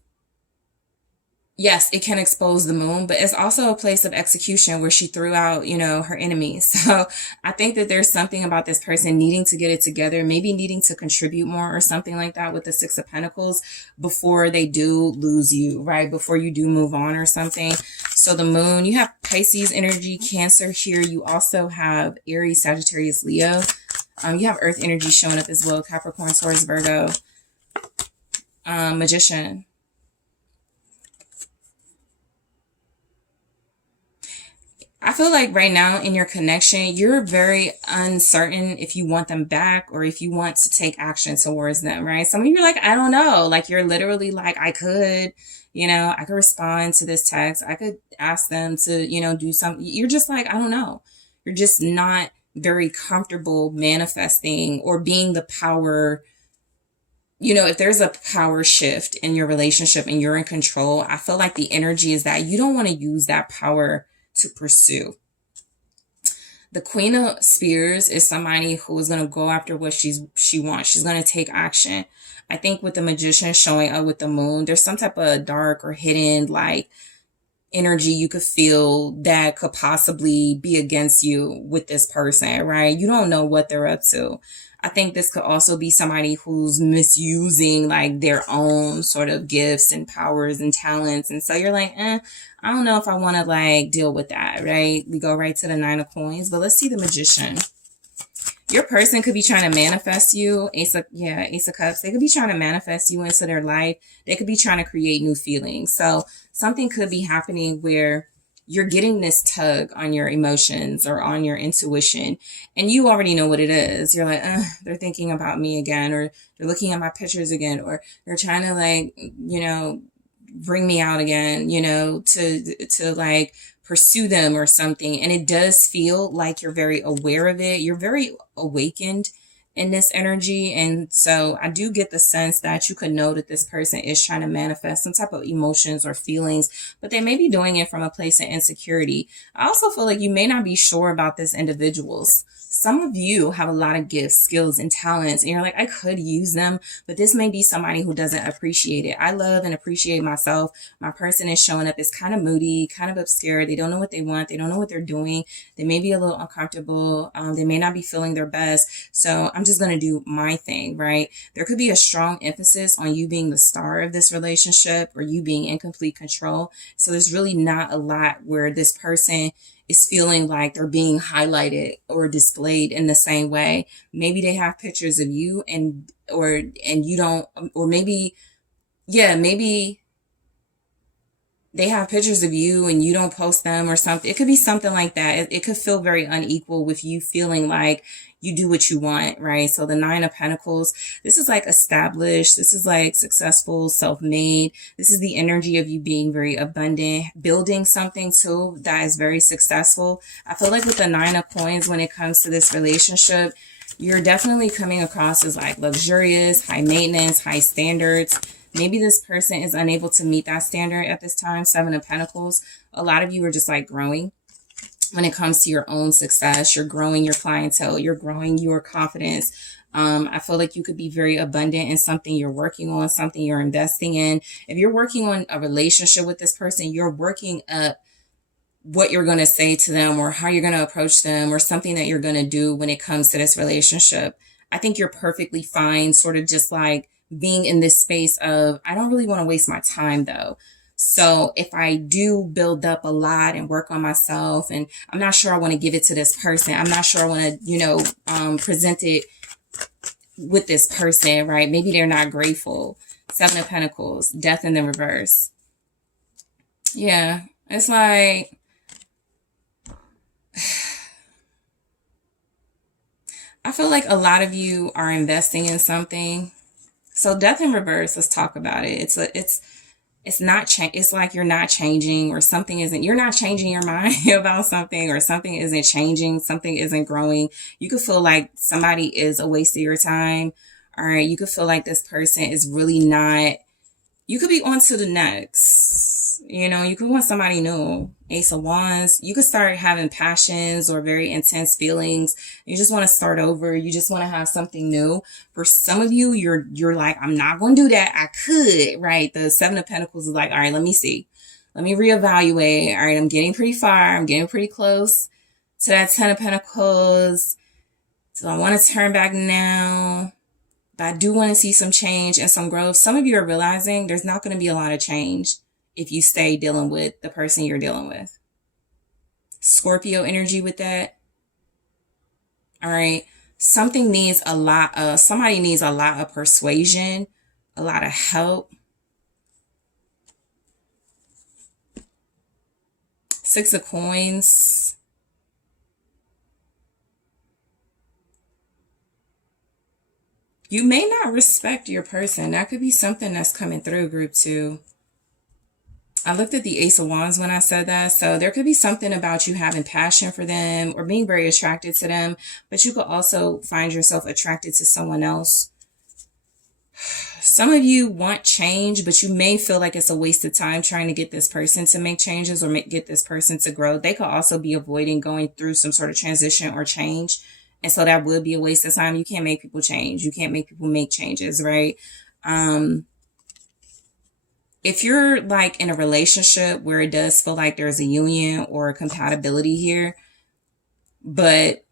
yes, it can expose the moon, but it's also a place of execution where she threw out, her enemies. So I think that there's something about this person needing to get it together, maybe needing to contribute more or something like that with the Six of Pentacles before they do lose you, right? Before you do move on or something. So the moon, you have Pisces energy, Cancer here. You also have Aries, Sagittarius, Leo. You have Earth energy showing up as well, Capricorn, Taurus, Virgo, Magician. I feel like right now in your connection, you're very uncertain if you want them back or if you want to take action towards them, right? Some of you are like, I don't know. Like you're literally like, I could respond to this text. I could ask them to, do something. You're just like, I don't know. You're just not very comfortable manifesting or being the power. If there's a power shift in your relationship and you're in control, I feel like the energy is that you don't want to use that power to pursue. The Queen of Spears is somebody who is going to go after what she wants. She's going to take action. I think with the Magician showing up with the moon, there's some type of dark or hidden like energy you could feel that could possibly be against you with this person, right? You don't know what they're up to. I think this could also be somebody who's misusing like their own sort of gifts and powers and talents. And so you're like, I don't know if I want to like deal with that, right? We go right to the Nine of Coins, but let's see the Magician. Your person could be trying to manifest you. Ace of Cups. They could be trying to manifest you into their life. They could be trying to create new feelings. So something could be happening where you're getting this tug on your emotions or on your intuition, and you already know what it is. You're like, they're thinking about me again, or they're looking at my pictures again, or they're trying to like, bring me out again, to like pursue them or something. And it does feel like you're very aware of it. You're very awakened in this energy. And so I do get the sense that you could know that this person is trying to manifest some type of emotions or feelings, but they may be doing it from a place of insecurity. I also feel like you may not be sure about this individual's some of you have a lot of gifts, skills, and talents, and you're like, I could use them, but this may be somebody who doesn't appreciate it. I love and appreciate myself. My person is showing up is kind of moody, kind of obscure. They don't know what they want. They don't know what they're doing. They may be a little uncomfortable. They may not be feeling their best. So I'm just going to do my thing, right? There could be a strong emphasis on you being the star of this relationship or you being in complete control. So there's really not a lot where this person is feeling like they're being highlighted or displayed in the same way. Maybe they have pictures of you and you don't, or maybe they have pictures of you and you don't post them or something. It could be something like that. It could feel very unequal with you feeling like you do what you want, right? So the Nine of Pentacles, this is like established. This is like successful, self-made. This is the energy of you being very abundant, building something too that is very successful. I feel like with the Nine of Coins, when it comes to this relationship, you're definitely coming across as like luxurious, high maintenance, high standards. Maybe this person is unable to meet that standard at this time. Seven of Pentacles. A lot of you are just like growing when it comes to your own success. You're growing your clientele. You're growing your confidence. I feel like you could be very abundant in something you're working on, something you're investing in. If you're working on a relationship with this person, you're working up what you're going to say to them or how you're going to approach them or something that you're going to do when it comes to this relationship. I think you're perfectly fine sort of just like being in this space of, I don't really want to waste my time though. So if I do build up a lot and work on myself and I'm not sure I want to give it to this person, I'm not sure I want to, present it with this person, right? Maybe they're not grateful. Seven of Pentacles, Death in the reverse. Yeah, it's like, I feel like a lot of you are investing in something. So Death in reverse, let's talk about it. It's like you're not changing or you're not changing your mind about something or something isn't changing, something isn't growing. You could feel like somebody is a waste of your time. All right. You could feel like this person is really not, you could be on to the next. You could want somebody new. Ace of Wands. You could start having passions or very intense feelings. You just want to start over. You just want to have something new. For some of you, you're like, I'm not going to do that. I could, right? The Seven of Pentacles is like, all right, let me see. Let me reevaluate. All right, I'm getting pretty far. I'm getting pretty close to that Ten of Pentacles. So I want to turn back now. But I do want to see some change and some growth. Some of you are realizing there's not going to be a lot of change if you stay dealing with the person you're dealing with. Scorpio energy with that. All right. Somebody needs a lot of persuasion, a lot of help. Six of Coins. You may not respect your person. That could be something that's coming through, group 2. I looked at the Ace of Wands when I said that. So there could be something about you having passion for them or being very attracted to them, but you could also find yourself attracted to someone else. Some of you want change, but you may feel like it's a waste of time trying to get this person to make changes or get this person to grow. They could also be avoiding going through some sort of transition or change. And so that would be a waste of time. You can't make people change. You can't make people make changes, right? If you're like in a relationship where it does feel like there's a union or a compatibility here, but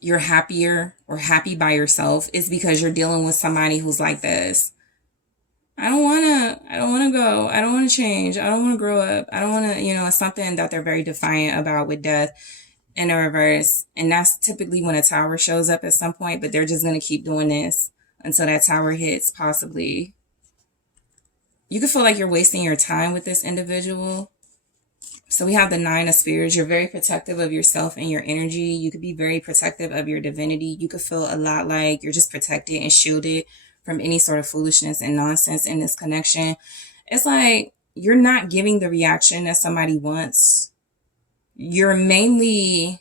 you're happier or happy by yourself, it's because you're dealing with somebody who's like this. I don't want to go. I don't want to change. I don't want to grow up. I don't want to, it's something that they're very defiant about with Death in the reverse. And that's typically when a Tower shows up at some point, but they're just going to keep doing this until that Tower hits, possibly. You could feel like you're wasting your time with this individual. So we have the Nine of Spears. You're very protective of yourself and your energy. You could be very protective of your divinity. You could feel a lot like you're just protected and shielded from any sort of foolishness and nonsense in this connection. It's like you're not giving the reaction that somebody wants. You're mainly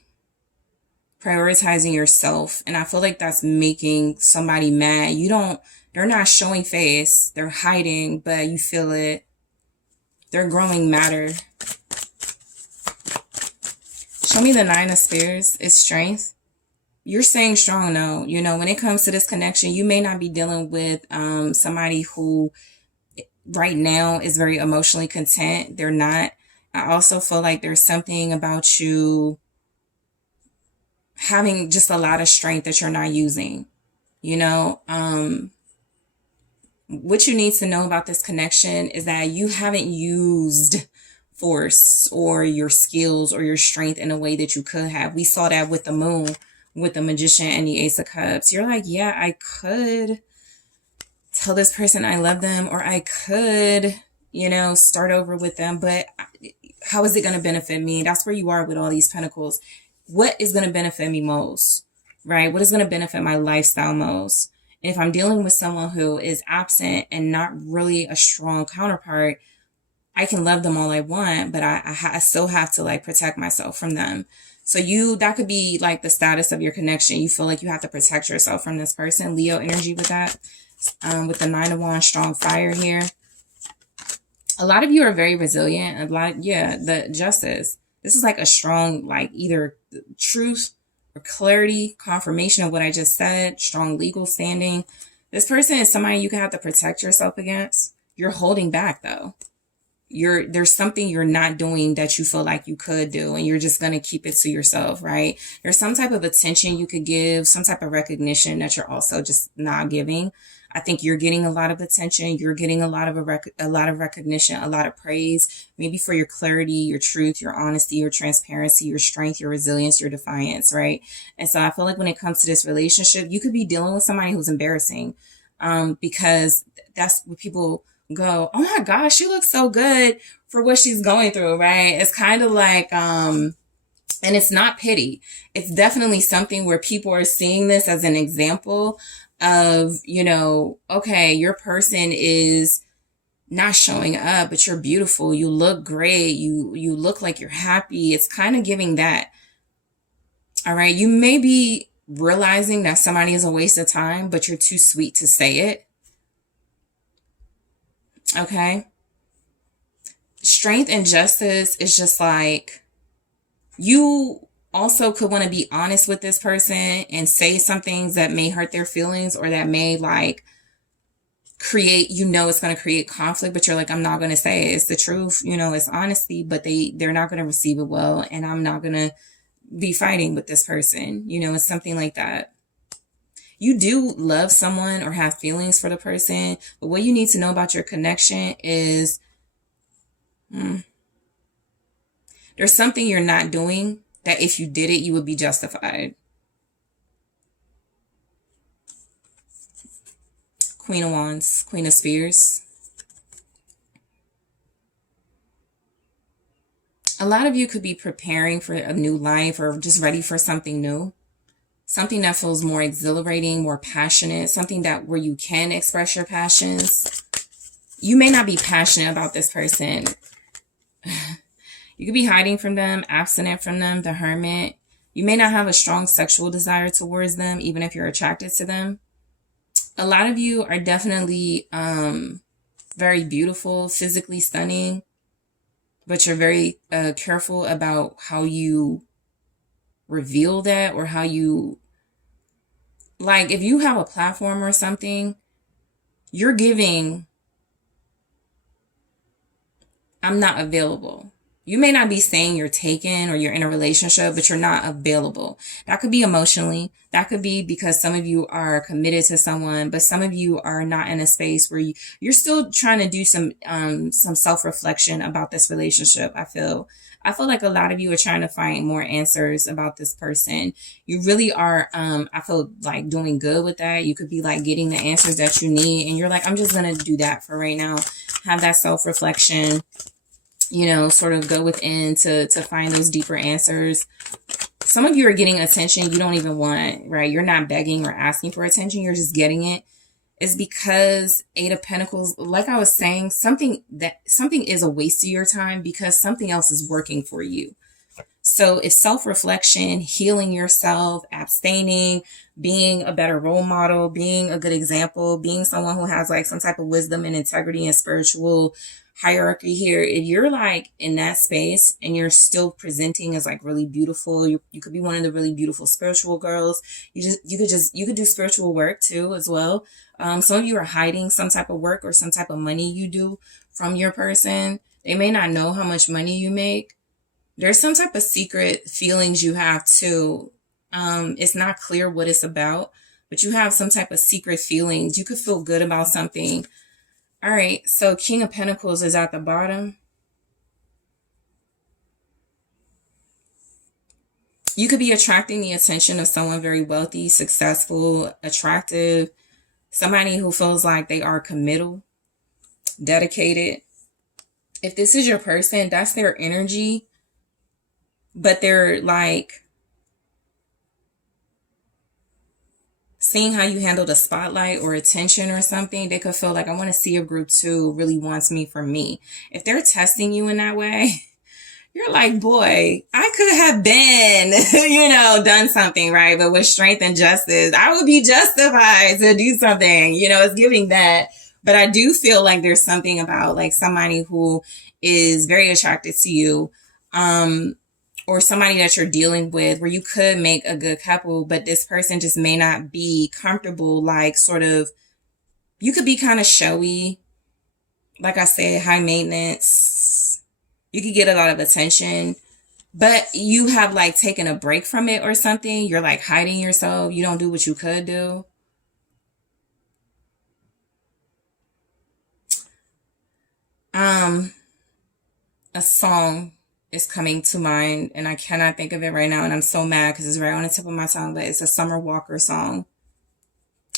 prioritizing yourself. And I feel like that's making somebody mad. They're not showing face. They're hiding, but you feel it. They're growing matter. Show me the Nine of Spears. It's strength. You're staying strong though. You know, when it comes to this connection, you may not be dealing with somebody who right now is very emotionally content. They're not. I also feel like there's something about you having just a lot of strength that you're not using. You know, what you need to know about this connection is that you haven't used force or your skills or your strength in a way that you could have. We saw that with the moon, with the Magician and the Ace of Cups. You're like, yeah, I could tell this person I love them, or I could, you know, start over with them, but how is it going to benefit me? That's where you are with all these pentacles. What is going to benefit me most, right? What is going to benefit my lifestyle most? And if I'm dealing with someone who is absent and not really a strong counterpart, I can love them all I want, but I still have to like protect myself from them. So that could be like the status of your connection. You feel like you have to protect yourself from this person. Leo energy with that. With the Nine of Wands, strong fire here. A lot of you are very resilient. The Justice. This is like a strong, like either truth or clarity, confirmation of what I just said, strong legal standing. This person is somebody you can have to protect yourself against. You're holding back though. There's something you're not doing that you feel like you could do, and you're just going to keep it to yourself, right? There's some type of attention you could give, some type of recognition that you're also just not giving. I think you're getting a lot of attention. You're getting a lot of recognition, a lot of praise, maybe for your clarity, your truth, your honesty, your transparency, your strength, your resilience, your defiance, right? And so I feel like when it comes to this relationship, you could be dealing with somebody who's embarrassing, because that's what people go, oh my gosh, she looks so good for what she's going through, right? It's kind of like, and it's not pity. It's definitely something where people are seeing this as an example of, you know, okay, your person is not showing up, but you're beautiful. You look great. You look like you're happy. It's kind of giving that. All right. You may be realizing that somebody is a waste of time, but you're too sweet to say it. Okay. Strength and Justice is just like, you also could want to be honest with this person and say some things that may hurt their feelings, or that may like create, you know, it's going to create conflict, but you're like, I'm not going to say it. It's the truth. You know, it's honesty, but they're not going to receive it well. And I'm not going to be fighting with this person. You know, it's something like that. You do love someone or have feelings for the person, but what you need to know about your connection is there's something you're not doing that if you did it, you would be justified. Queen of Wands, Queen of Spears. A lot of you could be preparing for a new life or just ready for something new. Something that feels more exhilarating, more passionate, something that where you can express your passions. You may not be passionate about this person. You could be hiding from them, abstinent from them, the Hermit. You may not have a strong sexual desire towards them, even if you're attracted to them. A lot of you are definitely very beautiful, physically stunning, but you're very careful about how you reveal that, or how you, like, if you have a platform or something, you're giving, I'm not available. You may not be saying you're taken or you're in a relationship, but you're not available. That could be emotionally. That could be because some of you are committed to someone, but some of you are not in a space where you're still trying to do some self-reflection about this relationship. I feel like a lot of you are trying to find more answers about this person. You really are, I feel like doing good with that. You could be like getting the answers that you need, and you're like, I'm just going to do that for right now. Have that self-reflection. You know, sort of go within to find those deeper answers. Some of you are getting attention you don't even want, right? You're not begging or asking for attention. You're just getting it. It's because Eight of Pentacles, like I was saying, something is a waste of your time because something else is working for you. So it's self-reflection, healing yourself, abstaining, being a better role model, being a good example, being someone who has like some type of wisdom and integrity and spiritual hierarchy here. If you're like in that space and you're still presenting as like really beautiful, you could be one of the really beautiful spiritual girls. You could do spiritual work too as well. Some of you are hiding some type of work or some type of money you do from your person. They may not know how much money you make. There's some type of secret feelings you have too. It's not clear what it's about, but you have some type of secret feelings. You could feel good about something. All right, so King of Pentacles is at the bottom. You could be attracting the attention of someone very wealthy, successful, attractive, somebody who feels like they are committal, dedicated. If this is your person, that's their energy, but they're like seeing how you handle the spotlight or attention or something. They could feel like, I want to see if group 2 really wants me for me. If they're testing you in that way, you're like, boy, I could have been, done something, right? But with strength and justice, I would be justified to do something, it's giving that. But I do feel like there's something about like somebody who is very attracted to you, or somebody that you're dealing with where you could make a good couple, but this person just may not be comfortable, like sort of, you could be kind of showy. Like I said, high maintenance. You could get a lot of attention, but you have like taken a break from it or something. You're like hiding yourself. You don't do what you could do. A song is coming to mind and I cannot think of it right now, and I'm so mad because it's right on the tip of my tongue, but it's a Summer Walker song.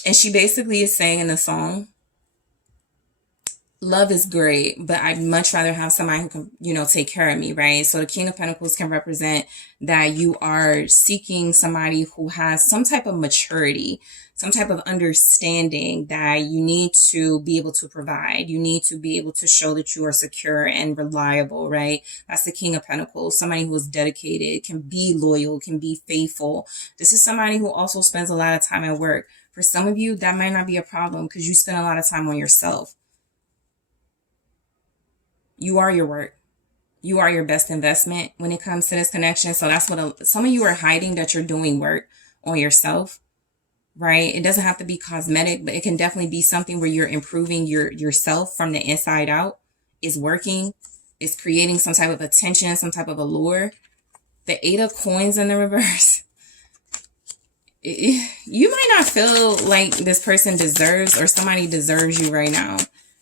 And she basically is saying in the song, love is great, but I'd much rather have somebody who can, take care of me, right? So the King of Pentacles can represent that you are seeking somebody who has some type of maturity, some type of understanding that you need to be able to provide. You need to be able to show that you are secure and reliable, right? That's the King of Pentacles. Somebody who is dedicated, can be loyal, can be faithful. This is somebody who also spends a lot of time at work. For some of you, that might not be a problem because you spend a lot of time on yourself. You are your work. You are your best investment when it comes to this connection. So that's what some of you are hiding, that you're doing work on yourself, right? It doesn't have to be cosmetic, but it can definitely be something where you're improving yourself from the inside out. It's working. It's creating some type of attention, some type of allure. The 8 of Coins in the reverse. You might not feel like this person deserves or somebody deserves you right now.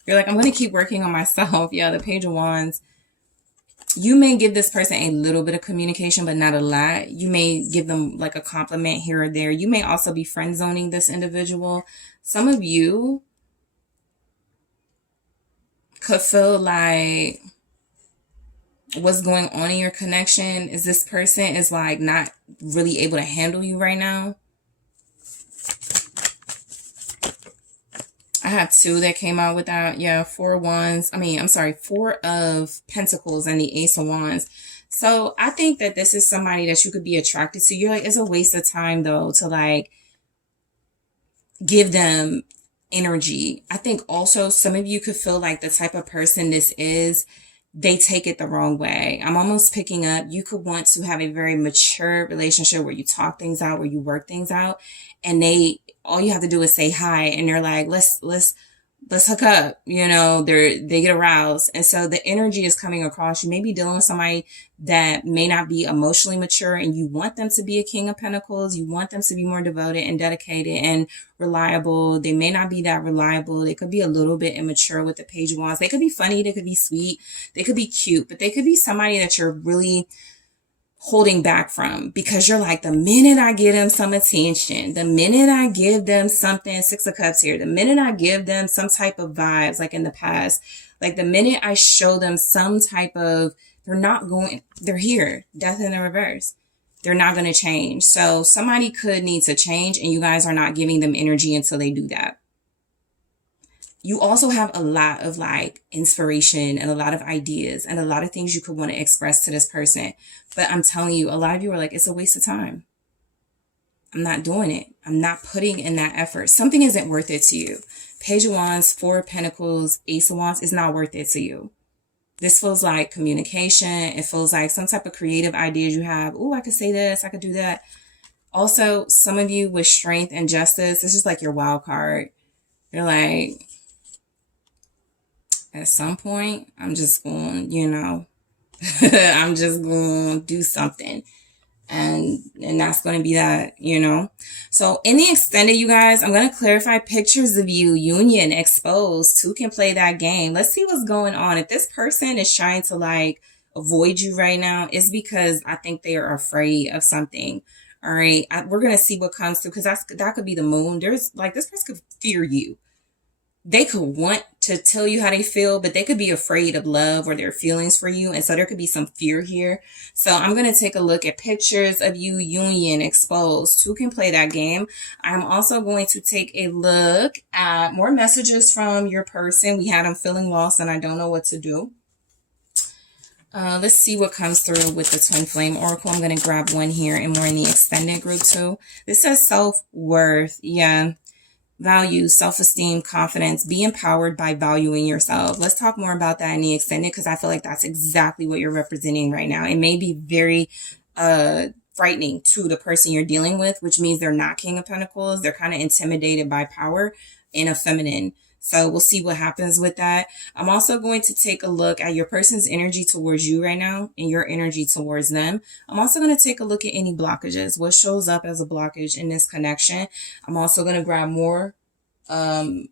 You're like, I'm going to keep working on myself. Yeah, the Page of Wands. You may give this person a little bit of communication, but not a lot. You may give them like a compliment here or there. You may also be friend zoning this individual. Some of you could feel like what's going on in your connection is this person is like not really able to handle you right now. I had 2 that came out with that. Yeah, 4 of Wands. 4 of Pentacles and the Ace of Wands. So I think that this is somebody that you could be attracted to. You're like, it's a waste of time though to like give them energy. I think also some of you could feel like the type of person this is, they take it the wrong way. I'm almost picking up, you could want to have a very mature relationship where you talk things out, where you work things out, and all you have to do is say hi, and they're like, let's hook up. They get aroused. And so the energy is coming across. You may be dealing with somebody that may not be emotionally mature, and you want them to be a King of Pentacles. You want them to be more devoted and dedicated and reliable. They may not be that reliable. They could be a little bit immature with the Page of Wands. They could be funny. They could be sweet. They could be cute, but they could be somebody that you're really holding back from, because you're like, the minute I give them some attention, the minute I give them something, 6 of Cups here, the minute I give them some type of vibes, like in the past, like the minute I show them some type of, they're here, Death in the reverse. They're not going to change. So somebody could need to change, and you guys are not giving them energy until they do that. You also have a lot of like inspiration and a lot of ideas and a lot of things you could want to express to this person. But I'm telling you, a lot of you are like, it's a waste of time. I'm not doing it. I'm not putting in that effort. Something isn't worth it to you. Page of Wands, 4 of Pentacles, Ace of Wands is not worth it to you. This feels like communication. It feels like some type of creative ideas you have. Oh, I could say this, I could do that. Also, some of you with strength and justice, this is like your wild card. You're like, at some point, I'm just going, I'm just going to do something. And that's going to be that, So in the extended, you guys, I'm going to clarify pictures of you, union, exposed. Who can play that game? Let's see what's going on. If this person is trying to like avoid you right now, it's because I think they are afraid of something. All right. We're going to see what comes through, because that could be the moon. There's like, this person could fear you. They could want to tell you how they feel, but they could be afraid of love or their feelings for you. And so there could be some fear here. So I'm going to take a look at pictures of you, union, exposed. Who can play that game? I'm also going to take a look at more messages from your person. We had them feeling lost and I don't know what to do. Let's see what comes through with the Twin Flame Oracle. I'm going to grab one here and more in the extended group too. This says self-worth. Yeah. Value, self-esteem, confidence, be empowered by valuing yourself. Let's talk more about that in the extended, because I feel like that's exactly what you're representing right now. It may be very frightening to the person you're dealing with, which means they're not King of Pentacles. They're kind of intimidated by power in a feminine. So we'll see what happens with that. I'm also going to take a look at your person's energy towards you right now and your energy towards them. I'm also going to take a look at any blockages, what shows up as a blockage in this connection. I'm also going to grab more, in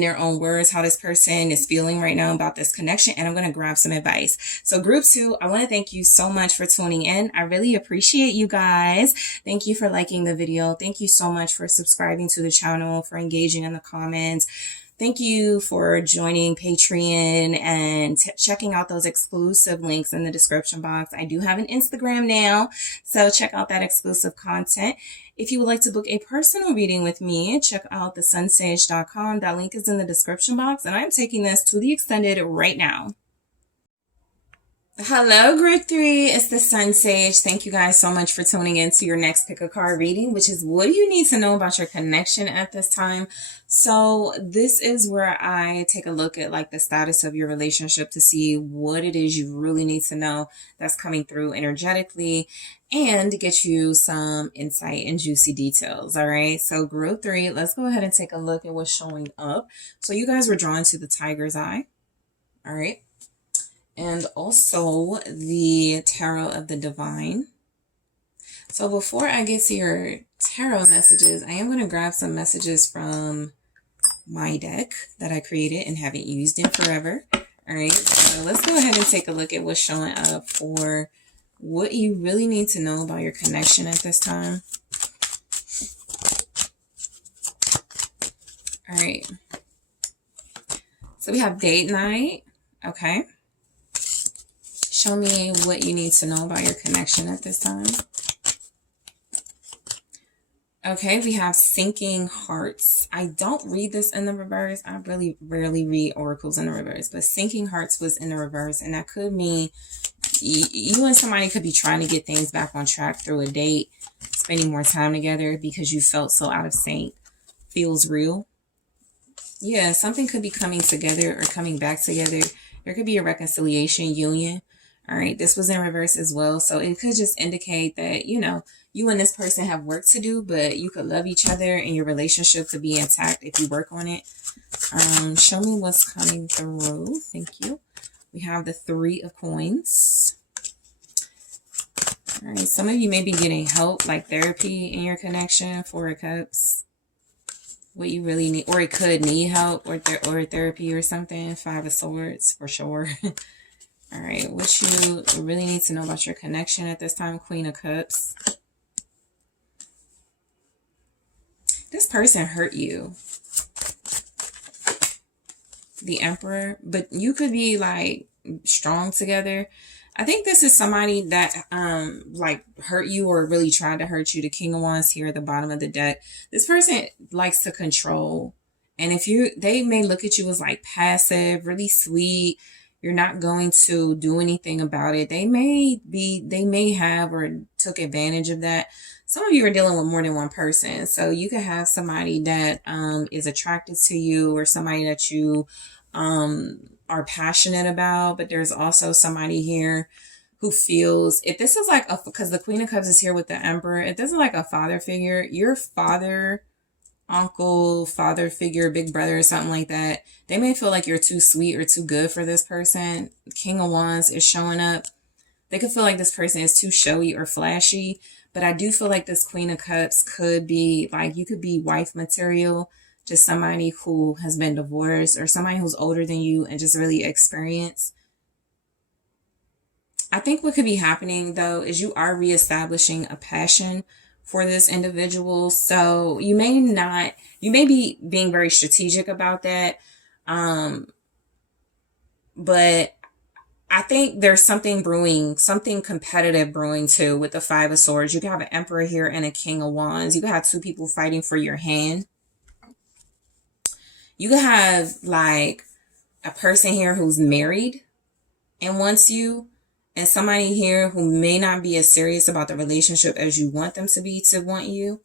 their own words, how this person is feeling right now about this connection. And I'm going to grab some advice. So group 2, I want to thank you so much for tuning in. I really appreciate you guys. Thank you for liking the video. Thank you so much for subscribing to the channel, for engaging in the comments. Thank you for joining Patreon and checking out those exclusive links in the description box. I do have an Instagram now, so check out that exclusive content. If you would like to book a personal reading with me, check out TheSunSage.com. That link is in the description box, and I'm taking this to the extended right now. Hello, group 3. It's the SunSage. Thank you guys so much for tuning in to your next pick a card reading, which is what do you need to know about your connection at this time. So this is where I take a look at like the status of your relationship to see what it is you really need to know that's coming through energetically, and to get you some insight and juicy details. All right. So group 3, let's go ahead and take a look at what's showing up. So you guys were drawn to the Tiger's Eye. All right. And also the Tarot of the Divine. So before I get to your tarot messages, I am going to grab some messages from my deck that I created and haven't used in forever. All right, so let's go ahead and take a look at what's showing up for what you really need to know about your connection at this time. All right. So we have date night. Okay. Show me what you need to know about your connection at this time. Okay, we have sinking hearts. I don't read this in the reverse. I really rarely read oracles in the reverse, but sinking hearts was in the reverse. And that could mean you and somebody could be trying to get things back on track through a date, spending more time together because you felt so out of sync. Feels real. Yeah, something could be coming together or coming back together. There could be a reconciliation, union. All right, this was in reverse as well. So it could just indicate that, you and this person have work to do, but you could love each other and your relationship could be intact if you work on it. Show me what's coming through. Thank you. We have the 3 of Coins. All right, some of you may be getting help, like therapy in your connection. 4 of Cups. What you really need, or it could need help or therapy or something. 5 of Swords for sure. All right, what you really need to know about your connection at this time. Queen of Cups. This person hurt you. The Emperor, but you could be like strong together. I think this is somebody that like hurt you or really tried to hurt you. The King of Wands here at the bottom of the deck. This person likes to control, and they may look at you as like passive, really sweet. You're not going to do anything about it. They may have or took advantage of that. Some of you are dealing with more than one person. So you could have somebody that is attracted to you, or somebody that you are passionate about, but there's also somebody here who feels, if this is like a, because the Queen of Cups is here with the Emperor, if this is like a father figure, your father, uncle, father figure, big brother, or something like that, they may feel like you're too sweet or too good for this person. King of Wands is showing up. They could feel like this person is too showy or flashy, but I do feel like this Queen of Cups could be like, you could be wife material to somebody who has been divorced or somebody who's older than you and just really experienced. I think what could be happening though is you are reestablishing a passion for this individual. So you may be being very strategic about that. But I think there's something brewing, something competitive brewing too with the Five of Swords. You can have an Emperor here and a King of Wands. You can have two people fighting for your hand. You can have like a person here who's married and wants you, and somebody here who may not be as serious about the relationship as you want them to be to want you.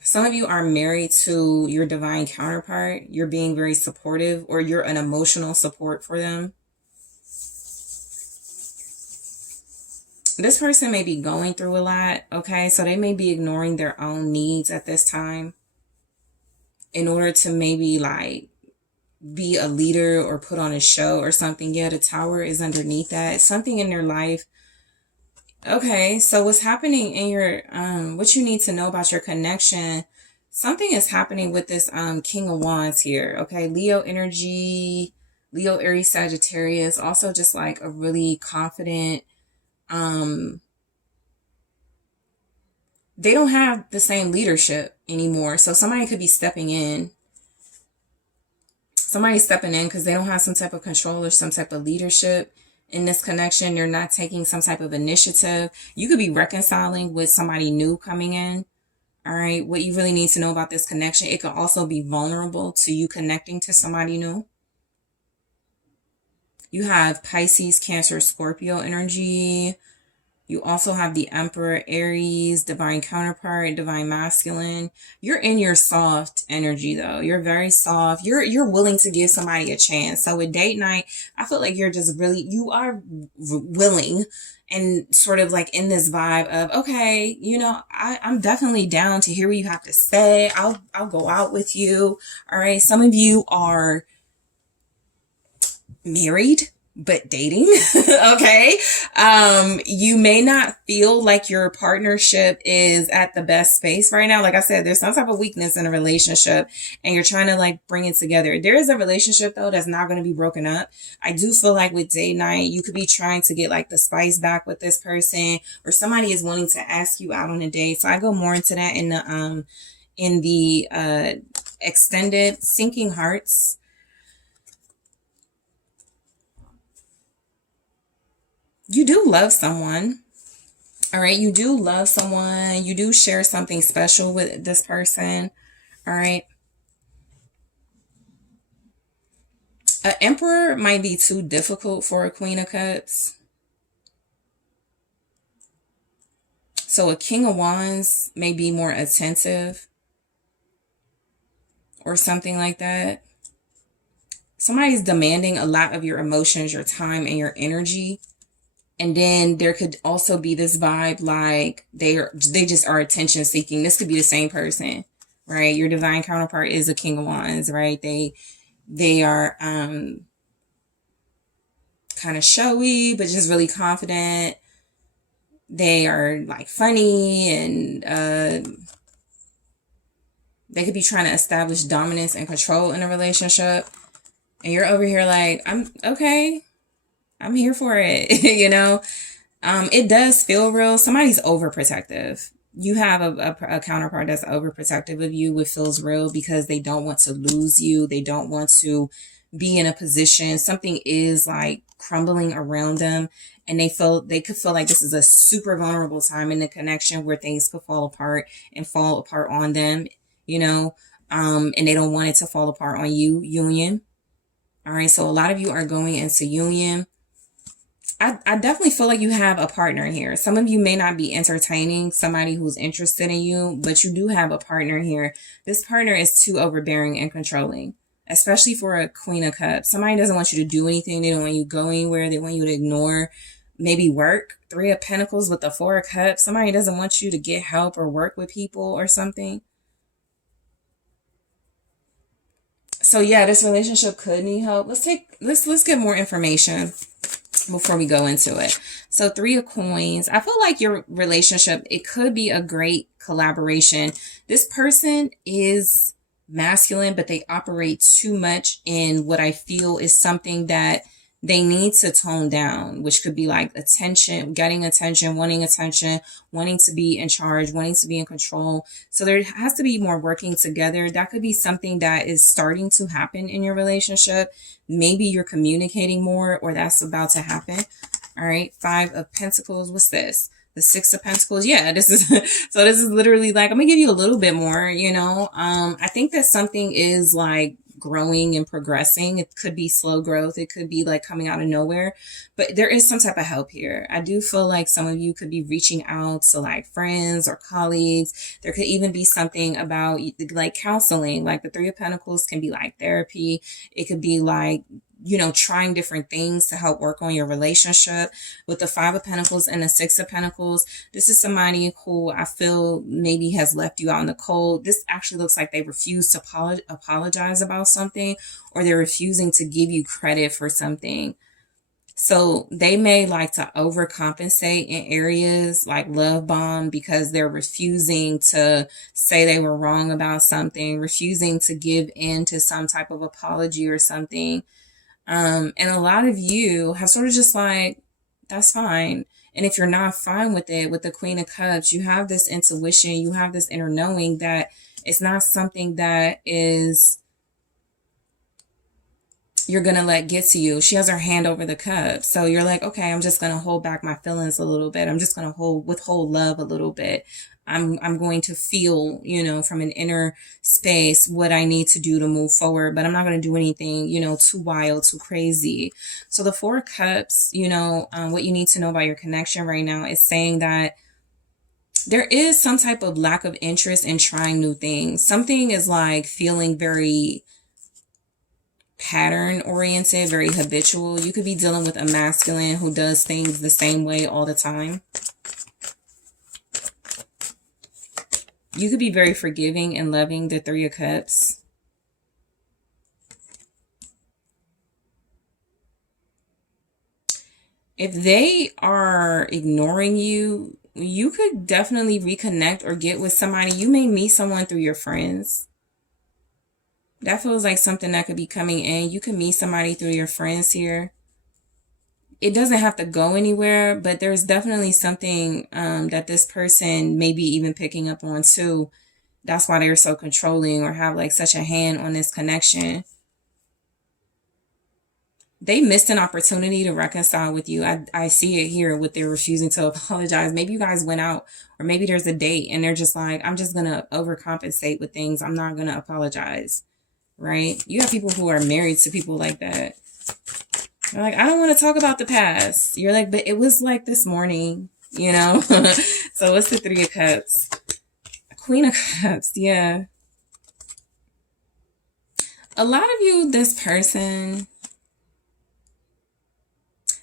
Some of you are married to your divine counterpart. You're being very supportive, or you're an emotional support for them. This person may be going through a lot, okay? So they may be ignoring their own needs at this time in order to maybe like be a leader or put on a show or something. Yeah, the Tower is underneath that. Something in their life. Okay, so what's happening in your, what you need to know about your connection, something is happening with this King of Wands here, okay? Leo energy, Leo, Aries, Sagittarius, also just like a really confident, they don't have the same leadership anymore. So somebody could be stepping in. Somebody's stepping in because they don't have some type of control or some type of leadership in this connection. They're not taking some type of initiative. You could be reconciling with somebody new coming in. All right. What you really need to know about this connection, it could also be vulnerable to you connecting to somebody new. You have Pisces, Cancer, Scorpio energy. You also have the Emperor, Aries, divine counterpart, divine masculine. You're in your soft energy though. You're very soft. You're willing to give somebody a chance. So with date night, I feel like you're just really, you are willing and sort of like in this vibe of, okay, you know, I'm definitely down to hear what you have to say. I'll go out with you. All right. Some of you are married but dating. Okay. You may not feel like your partnership is at the best space right now. Like I said, there's some type of weakness in a relationship and you're trying to like bring it together. There is a relationship though that's not going to be broken up. I do feel like with date night, you could be trying to get like the spice back with this person, or somebody is wanting to ask you out on a date. So I go more into that in the extended Sinking Hearts. You do love someone. All right. You do love someone. You do share something special with this person. All right. An Emperor might be too difficult for a Queen of Cups. So a King of Wands may be more attentive or something like that. Somebody's demanding a lot of your emotions, your time, and your energy. And then there could also be this vibe like they just are attention seeking. This could be the same person, right? Your divine counterpart is a King of Wands, right? They are kind of showy, but just really confident. They are like funny, and they could be trying to establish dominance and control in a relationship. And you're over here like, I'm okay. I'm here for it. You know, it does feel real. Somebody's overprotective. You have a counterpart that's overprotective of you, which feels real because they don't want to lose you. They don't want to be in a position. Something is like crumbling around them, and they could feel like this is a super vulnerable time in the connection where things could fall apart and fall apart on them, you know, and they don't want it to fall apart on you. Union. All right. So a lot of you are going into union. I definitely feel like you have a partner here. Some of you may not be entertaining somebody who's interested in you, but you do have a partner here. This partner is too overbearing and controlling especially for a Queen of Cups. Somebody doesn't want you to do anything. They don't want you to go anywhere. They want you to ignore maybe work. Three of Pentacles with the Four of Cups. Somebody doesn't want you to get help or work with people or something. So yeah, this relationship could need help. Let's get more information before we go into it. So Three of Coins. I feel like your relationship, it could be a great collaboration. This person is masculine, but they operate too much in what I feel is something that they need to tone down, which could be like attention, getting attention, wanting to be in charge, wanting to be in control. So there has to be more working together. That could be something that is starting to happen in your relationship. Maybe you're communicating more, or that's about to happen. All right. Five of Pentacles. What's this? The Six of Pentacles. Yeah, this is, so this is literally like, I'm gonna give you a little bit more, you know. I think that something is like growing and progressing. It could be slow growth. It could be like coming out of nowhere, but there is some type of help here. I do feel like some of you could be reaching out to like friends or colleagues. There could even be something about like counseling. Like the Three of Pentacles can be like therapy. It could be like, you know, trying different things to help work on your relationship. With the Five of Pentacles and the Six of Pentacles, this is somebody who I feel maybe has left you out in the cold. This actually looks like they refuse to apologize about something, or they're refusing to give you credit for something. So they may like to overcompensate in areas like love bomb, because they're refusing to say they were wrong about something, refusing to give in to some type of apology or something. And a lot of you have sort of just like, that's fine. And if you're not fine with it, with the Queen of Cups, you have this intuition, you have this inner knowing that it's not something that is, you're going to let get to you. She has her hand over the cup. So you're like, okay, I'm just going to hold back my feelings a little bit. I'm just going to withhold love a little bit. I'm going to feel, you know, from an inner space what I need to do to move forward, but I'm not going to do anything, you know, too wild, too crazy. So the Four of Cups, you know, what you need to know about your connection right now is saying that there is some type of lack of interest in trying new things. Something is like feeling very pattern oriented, very habitual. You could be dealing with a masculine who does things the same way all the time. You could be very forgiving and loving, the Three of Cups. If they are ignoring you, you could definitely reconnect or get with somebody. You may meet someone through your friends. That feels like something that could be coming in. You could meet somebody through your friends here. It doesn't have to go anywhere, but there's definitely something that this person may be even picking up on too. That's why they're so controlling or have like such a hand on this connection. They missed an opportunity to reconcile with you. I see it here with their refusing to apologize. Maybe you guys went out, or maybe there's a date and they're just like, I'm just going to overcompensate with things. I'm not going to apologize, right? You have people who are married to people like that. They're like, I don't want to talk about the past. You're like, but it was like this morning, you know? So what's the Three of Cups? Queen of Cups, yeah. A lot of you, this person,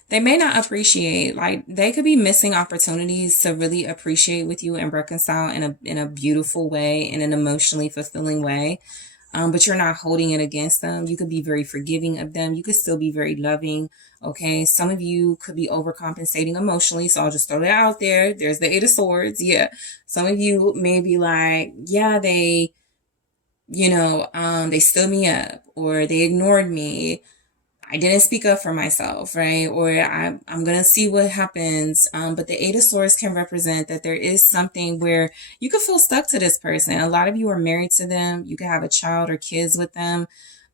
they may not appreciate, like they could be missing opportunities to really appreciate with you and reconcile in a beautiful way, in an emotionally fulfilling way. But you're not holding it against them. You could be very forgiving of them. You could still be very loving. Okay. Some of you could be overcompensating emotionally. So I'll just throw that out there. There's the Eight of Swords. Yeah. Some of you may be like, yeah, they, you know, they stood me up, or they ignored me. I didn't speak up for myself, right? Or I'm going to see what happens. But the Eight of Swords can represent that there is something where you could feel stuck to this person. A lot of you are married to them. You could have a child or kids with them.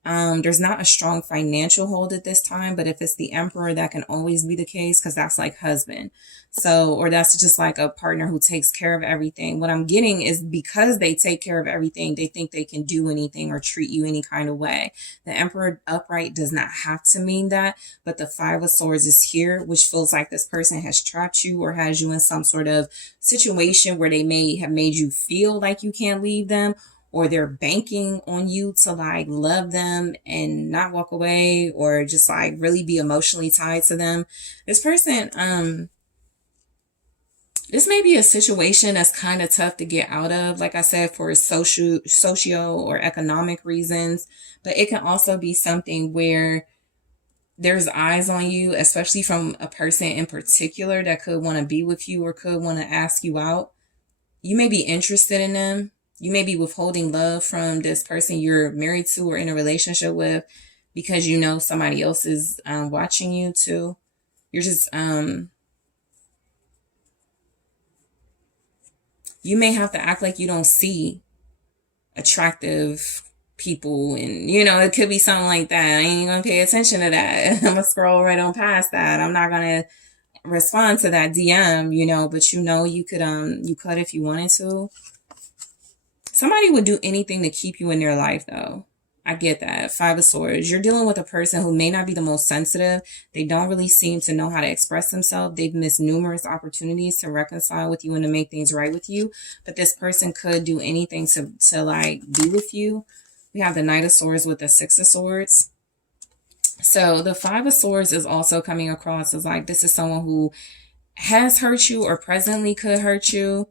There's not a strong financial hold at this time, but if it's the Emperor, that can always be the case, because that's like husband. So, or that's just like a partner who takes care of everything. What I'm getting is, because they take care of everything, they think they can do anything or treat you any kind of way. The Emperor upright does not have to mean that, but the Five of Swords is here, which feels like this person has trapped you or has you in some sort of situation where they may have made you feel like you can't leave them, or they're banking on you to like love them and not walk away, or just like really be emotionally tied to them. This person, this may be a situation that's kind of tough to get out of, like I said, for socio or economic reasons, but it can also be something where there's eyes on you, especially from a person in particular that could want to be with you or could want to ask you out. You may be interested in them. You may be withholding love from this person you're married to or in a relationship with because you know somebody else is watching you too. You're just, you may have to act like you don't see attractive people, and you know, it could be something like that. I ain't gonna pay attention to that. I'm gonna scroll right on past that. I'm not gonna respond to that DM, you know, but you know, you could if you wanted to. Somebody would do anything to keep you in their life though. I get that. Five of Swords. You're dealing with a person who may not be the most sensitive. They don't really seem to know how to express themselves. They've missed numerous opportunities to reconcile with you and to make things right with you. But this person could do anything to like be with you. We have the Knight of Swords with the Six of Swords. So the Five of Swords is also coming across as like this is someone who has hurt you or presently could hurt you.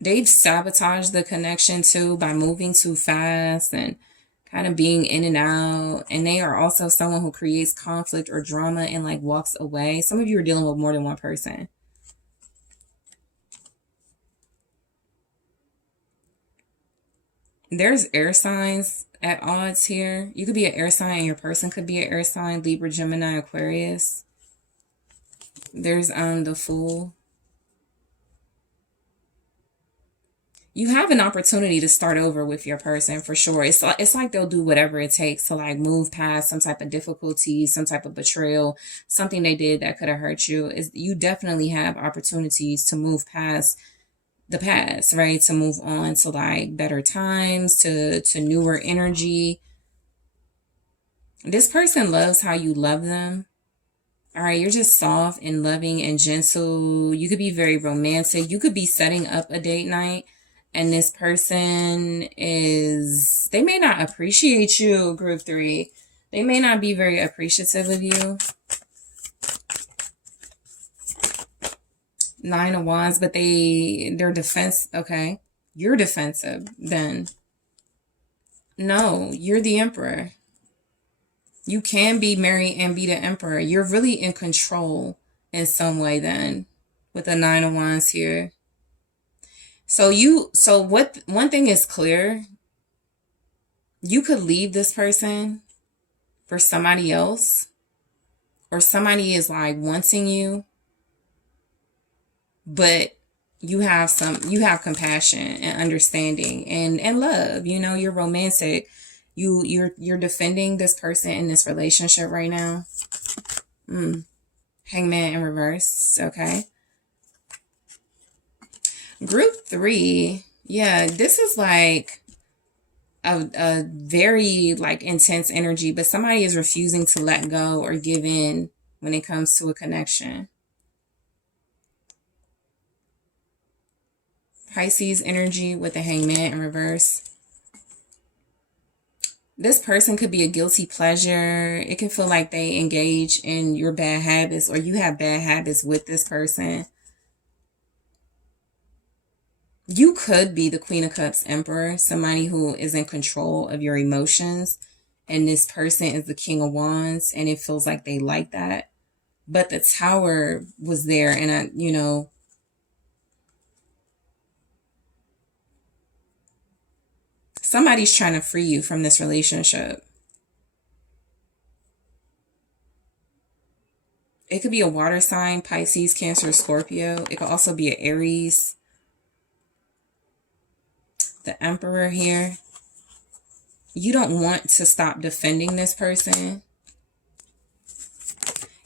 They've sabotaged the connection too by moving too fast and kind of being in and out. And they are also someone who creates conflict or drama and like walks away. Some of you are dealing with more than one person. There's air signs at odds here. You could be an air sign and your person could be an air sign. Libra, Gemini, Aquarius. There's the Fool. You have an opportunity to start over with your person for sure. It's like they'll do whatever it takes to like move past some type of difficulty, some type of betrayal, something they did that could have hurt you. You definitely have opportunities to move past the past, right? To move on to like better times, to newer energy. This person loves how you love them. All right, you're just soft and loving and gentle. You could be very romantic. You could be setting up a date night. And this person they may not appreciate you, group 3. They may not be very appreciative of you. 9 of Wands, but they're defense. Okay. You're defensive then. No, you're the Emperor. You can be married and be the Emperor. You're really in control in some way then with the 9 of Wands here. So one thing is clear. You could leave this person for somebody else, or somebody is like wanting you, but you have compassion and understanding and love. You know, you're romantic. You're defending this person in this relationship right now. Hangman in reverse. Okay. Group 3, yeah, this is like a very like intense energy, but somebody is refusing to let go or give in when it comes to a connection. Pisces energy with the Hangman in reverse. This person could be a guilty pleasure. It can feel like they engage in your bad habits, or you have bad habits with this person. You could be the Queen of Cups Emperor, somebody who is in control of your emotions, and this person is the King of Wands, and it feels like they like that. But the Tower was there, and somebody's trying to free you from this relationship. It could be a water sign, Pisces, Cancer, Scorpio. It could also be an Aries. The Emperor here. You don't want to stop defending this person.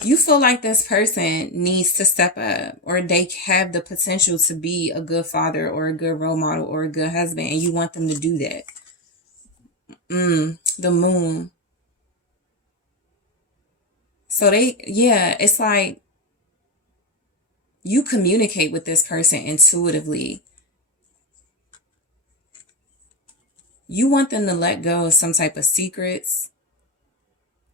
You feel like this person needs to step up, or they have the potential to be a good father or a good role model or a good husband, and you want them to do that. The Moon. So it's like You communicate with this person intuitively. You want them to let go of some type of secrets,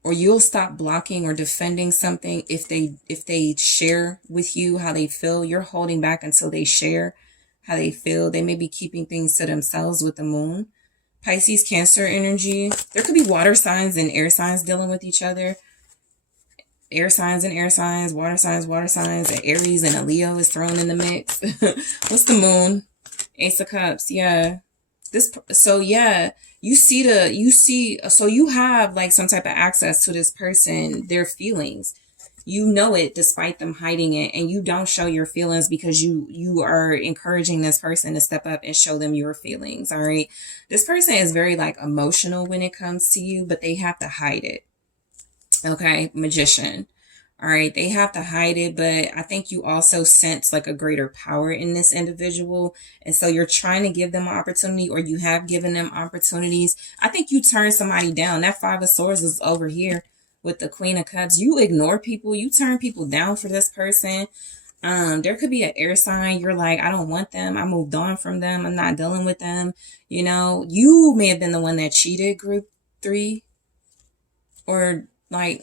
or you'll stop blocking or defending something if they share with you how they feel. You're holding back until they share how they feel. They may be keeping things to themselves with the moon. Pisces, Cancer energy. There could be water signs and air signs dealing with each other. Air signs and air signs, water signs, and Aries and a Leo is thrown in the mix. What's the moon? Ace of Cups. Yeah. So you have like some type of access to this person, their feelings. You know it despite them hiding it, and you don't show your feelings because you are encouraging this person to step up and show them your feelings. All right. This person is very like emotional when it comes to you, but they have to hide it. Okay, Magician. All right, they have to hide it, but I think you also sense like a greater power in this individual. And so you're trying to give them an opportunity, or you have given them opportunities. I think you turn somebody down. That Five of Swords is over here with the Queen of Cups. You ignore people, you turn people down for this person. There could be an air sign. You're like, I don't want them. I moved on from them. I'm not dealing with them. You know, you may have been the one that cheated, group 3, or like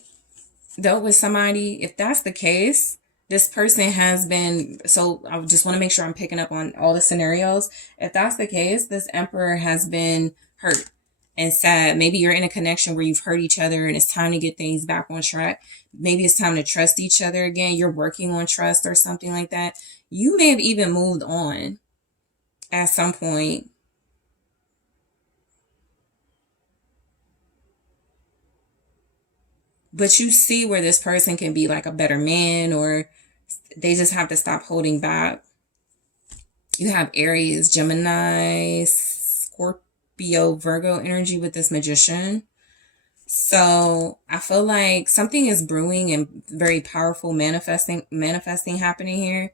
dealt with somebody. If that's the case, this person has been, so I just want to make sure I'm picking up on all the scenarios. If that's the case, this Emperor has been hurt and sad. Maybe you're in a connection where you've hurt each other and it's time to get things back on track. Maybe it's time to trust each other again. You're working on trust or something like that. You may have even moved on at some point. But you see where this person can be like a better man, or they just have to stop holding back. You have Aries, Gemini, Scorpio, Virgo energy with this Magician. So I feel like something is brewing and very powerful manifesting happening here.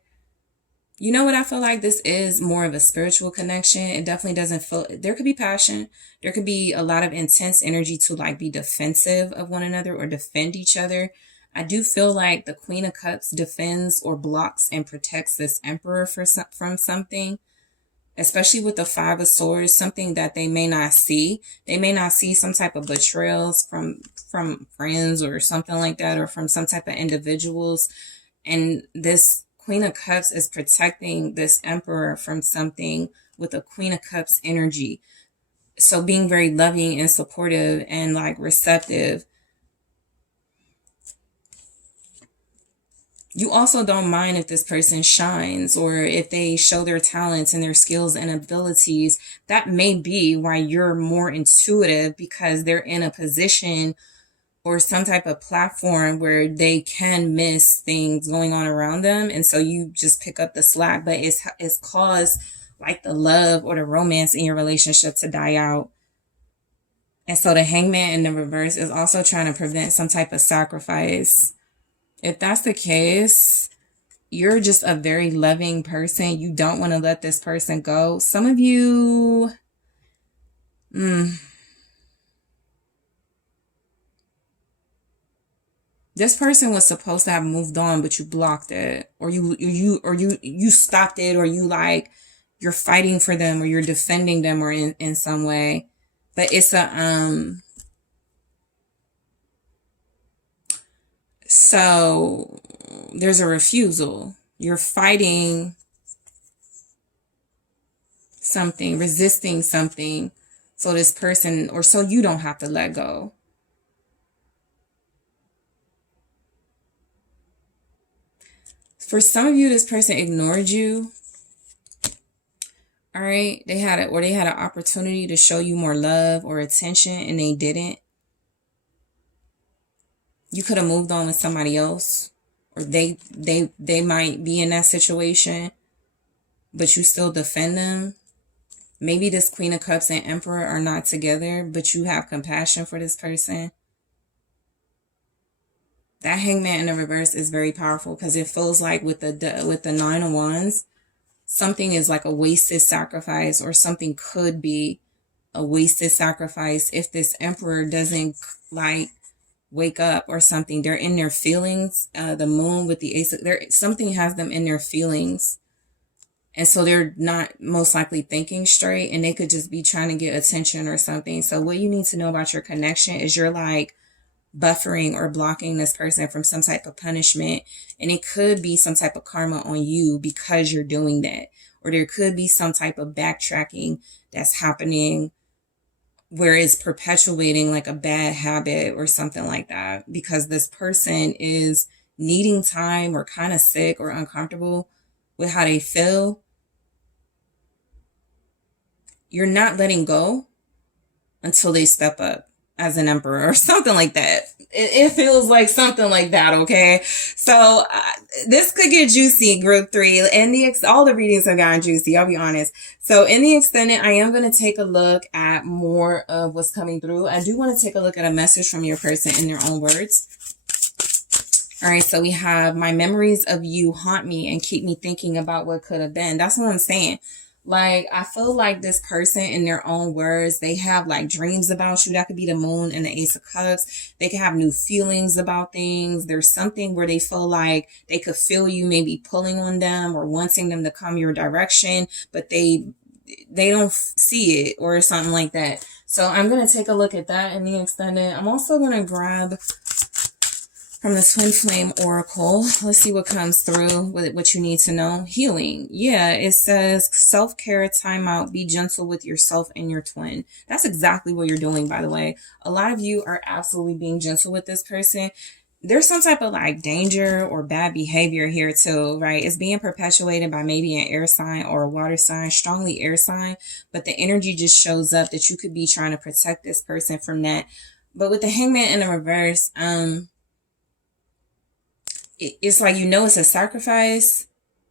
You know what I feel like? This is more of a spiritual connection. It definitely doesn't feel, there could be passion. There could be a lot of intense energy to like be defensive of one another or defend each other. I do feel like the Queen of Cups defends or blocks and protects this Emperor from something, especially with the Five of Swords, something that they may not see. They may not see some type of betrayals from friends or something like that, or from some type of individuals. And this Queen of Cups is protecting this Emperor from something with a Queen of Cups energy. So being very loving and supportive and like receptive. You also don't mind if this person shines or if they show their talents and their skills and abilities. That may be why you're more intuitive, because they're in a position or some type of platform where they can miss things going on around them. And so you just pick up the slack, but it's caused like the love or the romance in your relationship to die out. And so the Hangman in the reverse is also trying to prevent some type of sacrifice. If that's the case, you're just a very loving person. You don't want to let this person go. Some of you, this person was supposed to have moved on, but you blocked it, or you stopped it, or you're fighting for them, or you're defending them, or in some way. But it's so there's a refusal. You're fighting something, resisting something, so this person, or so you don't have to let go. For some of you, this person ignored you. All right. They had an opportunity to show you more love or attention, and they didn't. You could have moved on with somebody else, or they might be in that situation, but you still defend them. Maybe this Queen of Cups and Emperor are not together, but you have compassion for this person. That Hangman in the reverse is very powerful, because it feels like with the Nine of Wands, something is like a wasted sacrifice, or something could be a wasted sacrifice if this Emperor doesn't like wake up or something. They're in their feelings. The moon with the ace, something has them in their feelings. And so they're not most likely thinking straight, and they could just be trying to get attention or something. So what you need to know about your connection is you're like buffering or blocking this person from some type of punishment. And it could be some type of karma on you because you're doing that. Or there could be some type of backtracking that's happening where it's perpetuating like a bad habit or something like that, because this person is needing time or kind of sick or uncomfortable with how they feel. You're not letting go until they step up as an emperor or something like that. It feels like something like that, okay? So this could get juicy, group 3. And all the readings have gotten juicy, I'll be honest. So in the extended, I am going to take a look at more of what's coming through. I do want to take a look at a message from your person in their own words. All right, so we have, my memories of you haunt me and keep me thinking about what could have been. That's what I'm saying. Like, I feel like this person, in their own words, they have like dreams about you. That could be the moon and the ace of cups. They can have new feelings about things. There's something where they feel like they could feel you maybe pulling on them or wanting them to come your direction, but they don't see it or something like that. So I'm going to take a look at that in the extended. I'm also going to grab from the Twin Flame Oracle. Let's see what comes through with what you need to know. Healing. Yeah, it says self-care, time out, be gentle with yourself and your twin. That's exactly what you're doing, by the way. A lot of you are absolutely being gentle with this person. There's some type of like danger or bad behavior here too, right? It's being perpetuated by maybe an air sign or a water sign, strongly air sign, but the energy just shows up that you could be trying to protect this person from that. But with the Hangman in the reverse, it's like, it's a sacrifice.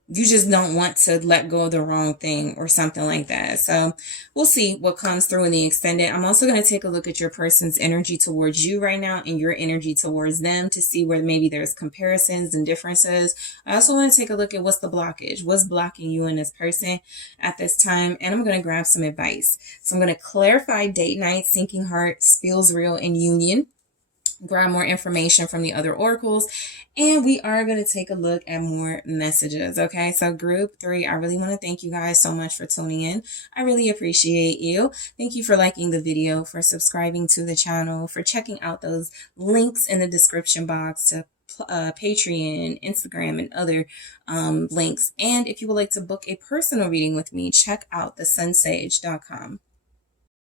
You just don't want to let go of the wrong thing or something like that. So we'll see what comes through in the extended. I'm also going to take a look at your person's energy towards you right now and your energy towards them to see where maybe there's comparisons and differences. I also want to take a look at what's the blockage, what's blocking you and this person at this time. And I'm going to grab some advice. So I'm going to clarify date night, sinking hearts, feels real, and union. Grab more information from the other oracles, and we are going to take a look at more messages. Okay, so group 3, I really want to thank you guys so much for tuning in. I really appreciate you. Thank you for liking the video, for subscribing to the channel, for checking out those links in the description box to Patreon, Instagram, and other links. And if you would like to book a personal reading with me, check out TheSunSage.com.